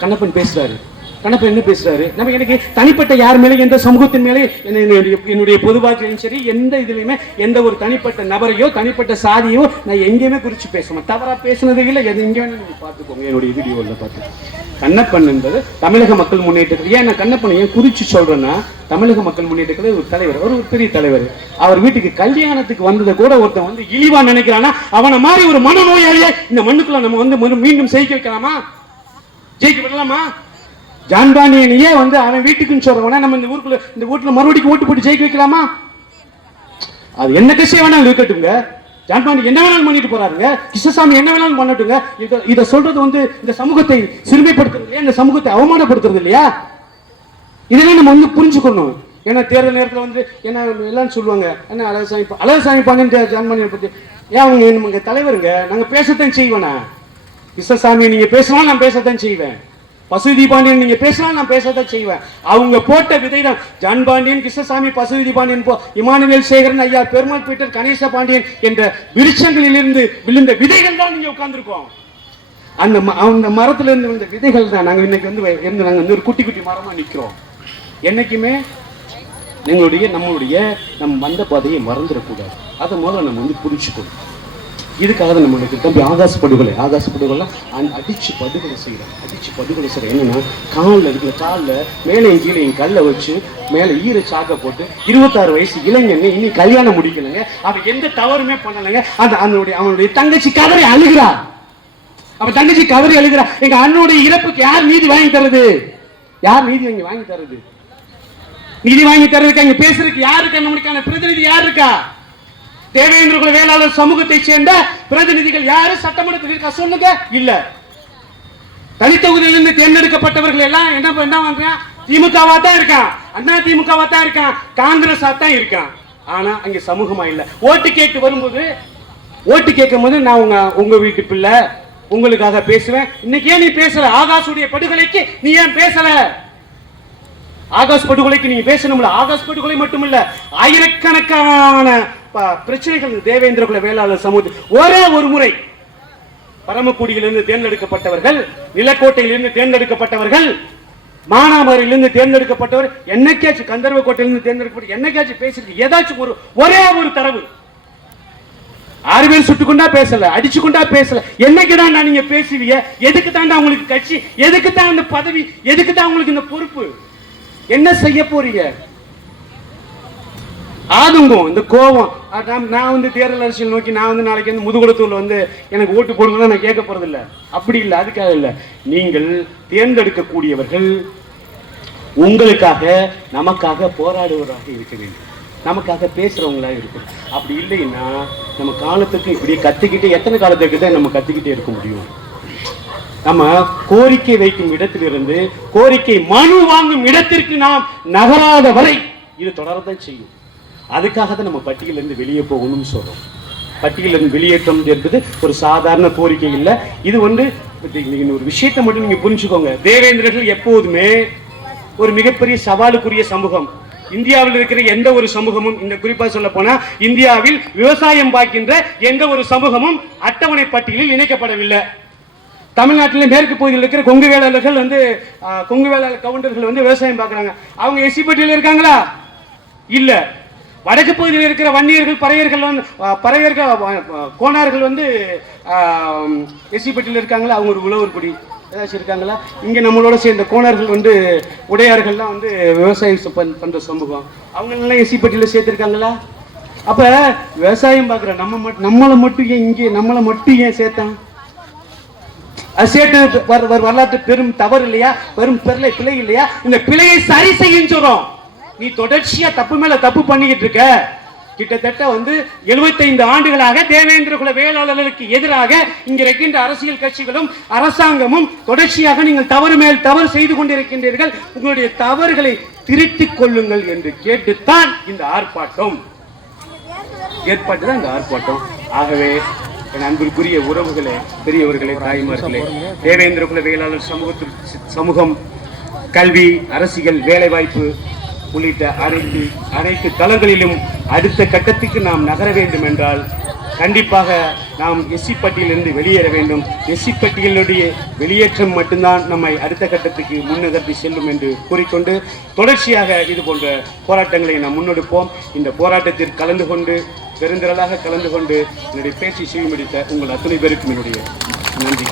கண்ணப்பன் பேசுறாரு. கண்ணப்பன் என்ன பேசுறாரு? எனக்கு தனிப்பட்ட யார் மேலே எந்த சமூகத்தின் மேலே என்னுடைய பொது வாழ்க்கையிலும் சரி எந்த இதுலையுமே எந்த ஒரு தனிப்பட்ட நபரையோ தனிப்பட்ட சாதியோ நான் எங்கேயுமே குறிச்சு பேசுவேன். தவறா பேசுனதே இல்லை. எது எங்கே வேணும் நீங்க பார்த்துக்கோங்க. என்னுடைய வீடியோவில் பார்த்து கண்ணப்பன் என்பது தமிழக மக்கள் முன்னேற்றத்தில் ஏன் நான் கண்ணப்பன் ஏன் குறிச்சு சொல்றேன்னா, தமிழக மக்கள் முன்னேற்றத்தில் ஒரு தலைவர், ஒரு பெரிய தலைவர். அவர் வீட்டுக்கு கல்யாணத்துக்கு வந்ததை கூட ஒருத்தன் இழிவா நினைக்கிறானா அவனை மாதிரி ஒரு மனநோயாளியை இந்த மண்ணுக்குள்ள நம்ம மீண்டும் ஜெயிக்க வைக்கலாமா? ஜெயிக்க விடலாமா? ஜான் பாண்டியனையே அவன் வீட்டுக்குன்னு சொல்றவன நம்ம இந்த வீட்டுல மறுபடியும் ஓட்டு போட்டு ஜெயிக்க வைக்கலாமா? அது என்ன கட்சியை வேணாலும் இருக்கட்டுங்க. ஜான் பாண்டியன் என்ன வேணாலும் பண்ணிட்டு போறாருங்க. கிருஷ்ணசாமி என்ன வேணாலும் பண்ணட்டுங்க. இதை சொல்றது இந்த சமூகத்தை சிறுமைப்படுத்துறது இல்லையா? இந்த சமூகத்தை அவமானப்படுத்துறது இல்லையா? இதெல்லாம் நம்ம புரிஞ்சுக்கணும். ஏன்னா தேர்தல் நேரத்தில் என்ன எல்லாம் சொல்லுவாங்க, என்ன அழகசாமி பாண்டியன் ஜான் பாண்டியன் பத்தி ஏன் அவங்க நமக்கு தலைவருங்க, நாங்க பேசத்தான் செய்வேனா? கிருஷ்ணசாமி நீங்க பேசினாலும் நான் பேசத்தான் செய்வேன். பசுதி பாண்டியன் நீங்க பேசினாலும் நான் பேசத்தான் செய்வேன். அவங்க போட்ட விதை தான் ஜான் பாண்டியன், கிருஷ்ணசாமி, பசுதி பாண்டியன், இமானுவேல் சேகரன் ஐயா, பெருமாள் பீட்டர், கணேச பாண்டியன் என்ற விருட்சங்களில் இருந்து விழுந்த விதைகள் தான் நீங்க உட்கார்ந்துருக்கோம். அந்த மரத்துல இருந்து விழுந்த விதைகள் தான் நாங்க இன்னைக்கு நாங்க ஒரு குட்டி குட்டி மரமா நிக்கிறோம். என்னைக்குமே நம்மளுடைய நம்ம வந்த பாதையை மறந்துடக்கூடாது. அதை முதல்ல நம்ம புரிச்சுக்கணும். இதுக்காக தான் நம்மளுக்கு தம்பி ஆகாச படுகொலாம் அடிச்சு படுகொலை செய்யறேன். என்னன்னா காலில் மேலே கீழே கல்லை வச்சு மேலே ஈர சாக்க போட்டு 26 வயசு இளைஞன் இன்னும் கல்யாணம் முடிக்கலைங்க. அவன் எந்த தவறுமே பண்ணலைங்க. அவனுடைய தங்கச்சி கதறி அழுகிறா. எங்க அண்ணனுடைய இறப்புக்கு யார் நீதி வாங்கி தருது? நீதி வாங்கி தருவதுக்கு அங்க பேசுறதுக்கு யாருக்கு நம்மளுக்கான பிரதிநிதி யார் இருக்கா? தேவேந்திர குல வேளாளர் சமூகத்தை சேர்ந்த பிரதிநிதிகள் யாரு சட்டமன்றத்தில் இருக்கா சொல்லுங்க. இல்ல. தனித்தொகுதியிலிருந்து தேர்ந்தெடுக்கப்பட்டவர்கள் எல்லாம் என்ன பண்றாங்க? திமுகவா தான் இருக்கான், அண்ணா திமுகவா தான் இருக்கான், காங்கிரஸா தான் இருக்கான். ஆனா அங்க சமூகமா இல்ல. ஓட்டு கேட்டு வரும்போது, ஓட்டு கேட்கும் போது நான் உங்க வீட்டு பிள்ளை, உங்களுக்காக பேசுவேன். இன்னைக்கு ஏன் நீ பேசல? ஆகாஷுடைய படுகொலைக்கு நீ ஏன் பேசல? ஆகாஷ் படுகொலைக்கு நீங்க பேசணும்ல. ஆகாஷ் படுகொலை மட்டுமில்ல, ஆயிரக்கணக்கான பிரச்சனைகள் தேவேந்திர குல வேளாளர் சமூகத்தில் ஒரே ஒரு முறை பரமக்குடியிலிருந்து தேர்ந்தெடுக்கப்பட்டவர்கள், நிலக்கோட்டையிலிருந்து தேர்ந்தெடுக்கப்பட்டவர்கள், மானாமரிலிருந்து தேர்ந்தெடுக்கப்பட்டவர், என்னைக்காச்சும் கந்தர்வ கோட்டையிலிருந்து தேர்ந்தெடுக்கப்பட்ட என்னைக்காச்சும் பேசிருக்கு? ஏதாச்சும் ஒரே ஒரு தரவு? 6 பேர் சுட்டுக்கொண்டா பேசல, அடிச்சுக்கொண்டா பேசல. என்னைக்குதான் நீங்க பேசுவீங்க? எதுக்கு தான் உங்களுக்கு கட்சி? எதுக்கு தான் அந்த பதவி? எதுக்கு தான் உங்களுக்கு இந்த பொறுப்பு? என்ன செய்ய போறீங்க? ஆதுங்கும் இந்த கோபம். நான் வந்து தேர்தல் அரசியல் நோக்கி நான் வந்து நாளைக்கு வந்து முதுகுளத்தூர்ல வந்து எனக்கு ஓட்டு போடுங்க நான் கேட்க போறது இல்ல. அப்படி இல்லை, அதுக்காக இல்ல. நீங்கள் தேர்ந்தெடுக்கக்கூடியவர்கள் உங்களுக்காக நமக்காக போராடுவராக இருக்க வேண்டும், நமக்காக பேசுறவங்களா இருக்கும். அப்படி இல்லைன்னா நம்ம காலத்துக்கு இப்படியே கத்திக்கிட்டே, எத்தனை காலத்துக்கு தான் நம்ம கத்திக்கிட்டே இருக்க முடியும்? நம்ம கோரிக்கை வைக்கும் இடத்திலிருந்து கோரிக்கை மனு வாங்கும் இடத்திற்கு நாம் நகராத வரை இது தொடரதான் செய்யும். அதுக்காக தான் நம்ம பட்டியலிருந்து வெளியே போகணும்னு சொல்றோம். பட்டியலிருந்து வெளியேற்றம் என்பது ஒரு சாதாரண கோரிக்கை இல்லை. இது வந்து ஒரு விஷயத்தை மட்டும் நீங்க புரிஞ்சுக்கோங்க. தேவேந்திரர்கள் எப்போதுமே ஒரு மிகப்பெரிய சவாலுக்குரிய சமூகம். இந்தியாவில் இருக்கிற எந்த ஒரு சமூகமும், இந்த குறிப்பா சொல்ல போனா இந்தியாவில் விவசாயம் பார்க்கின்ற எந்த ஒரு சமூகமும் அட்டவணை பட்டியலில் இணைக்கப்படவில்லை. தமிழ்நாட்டில் மேற்கு பகுதியில் இருக்கிற கொங்கு வேளாளர்கள் வந்து, கொங்கு வேளாளர் கவுண்டர்கள் வந்து விவசாயம் பார்க்குறாங்க. அவங்க எஸ்சி பட்டியலில் இருக்காங்களா? இல்ல. வடக்கு பகுதியில் இருக்கிற வன்னியர்கள், பறையர்கள் வந்து, கோணார்கள் வந்து எஸ்சி பட்டியலில் இருக்காங்களா? அவங்க ஒரு உழவர் குடி ஏதாச்சும் இருக்காங்களா? இங்க நம்மளோட சேர்ந்த கோணர்கள் வந்து, உடையார்கள்லாம் வந்து விவசாயம் பண்ற சமூகம். அவங்க எல்லாம் எஸ்சி பட்டியலில் சேர்த்திருக்காங்களா? அப்ப விவசாயம் பார்க்குற நம்மளை மட்டும் ஏன் இங்கே நம்மளை மட்டும் ஏன் சேர்த்தான்? வரலாற்று பெரும் தவறு இல்லையா? பெரும் பிழை இல்லையா? இந்த பிழையை சரி செய்யும் சொல்றோம். நீ தொடர்ச்சியா தப்பு மேல தப்பு பண்ணிக்கிட்டு இருக்க. கிட்டத்தட்ட வந்து 75 ஆண்டுகளாக தேவேந்திர குல வேளாளர்களுக்கு எதிராக இங்க இருக்கின்ற அரசியல் கட்சிகளும் அரசாங்கமும் தொடர்ச்சியாக நீங்கள் தவறு மேல் தவறு செய்து கொண்டிருக்கின்றீர்கள். உங்களுடைய தவறுகளை திருத்திக் கொள்ளுங்கள் என்று கேட்டுத்தான் இந்த ஆர்ப்பாட்டம் ஏற்பட்டுதான் இந்த ஆர்ப்பாட்டம். ஆகவே என் அன்பிற்குரிய உறவுகளே, பெரியவர்களே, தாய்மார்களே, தேவேந்திர குல வேளாளர் சமூகம் கல்வி, அரசியல், வேலைவாய்ப்பு உள்ளிட்ட அனைத்து தளங்களிலும் அடுத்த கட்டத்துக்கு நாம் நகர வேண்டும் என்றால் கண்டிப்பாக நாம் எஸ்சி பட்டியலிருந்து வெளியேற வேண்டும். எஸ்சி பட்டியலுடைய வெளியேற்றம் மட்டும்தான் நம்மை அடுத்த கட்டத்துக்கு முன்னகர்த்தி செல்லும் என்று கூறிக்கொண்டு தொடர்ச்சியாக இது போன்ற போராட்டங்களை நாம் முன்னெடுப்போம். இந்த போராட்டத்தில் கலந்து கொண்டு, பெருந்திரளாக கலந்து கொண்டு என்னுடைய பேச்சை செய்ய முடித்த உங்கள் அத்தனை பேருக்கும் என்னுடைய நன்றி.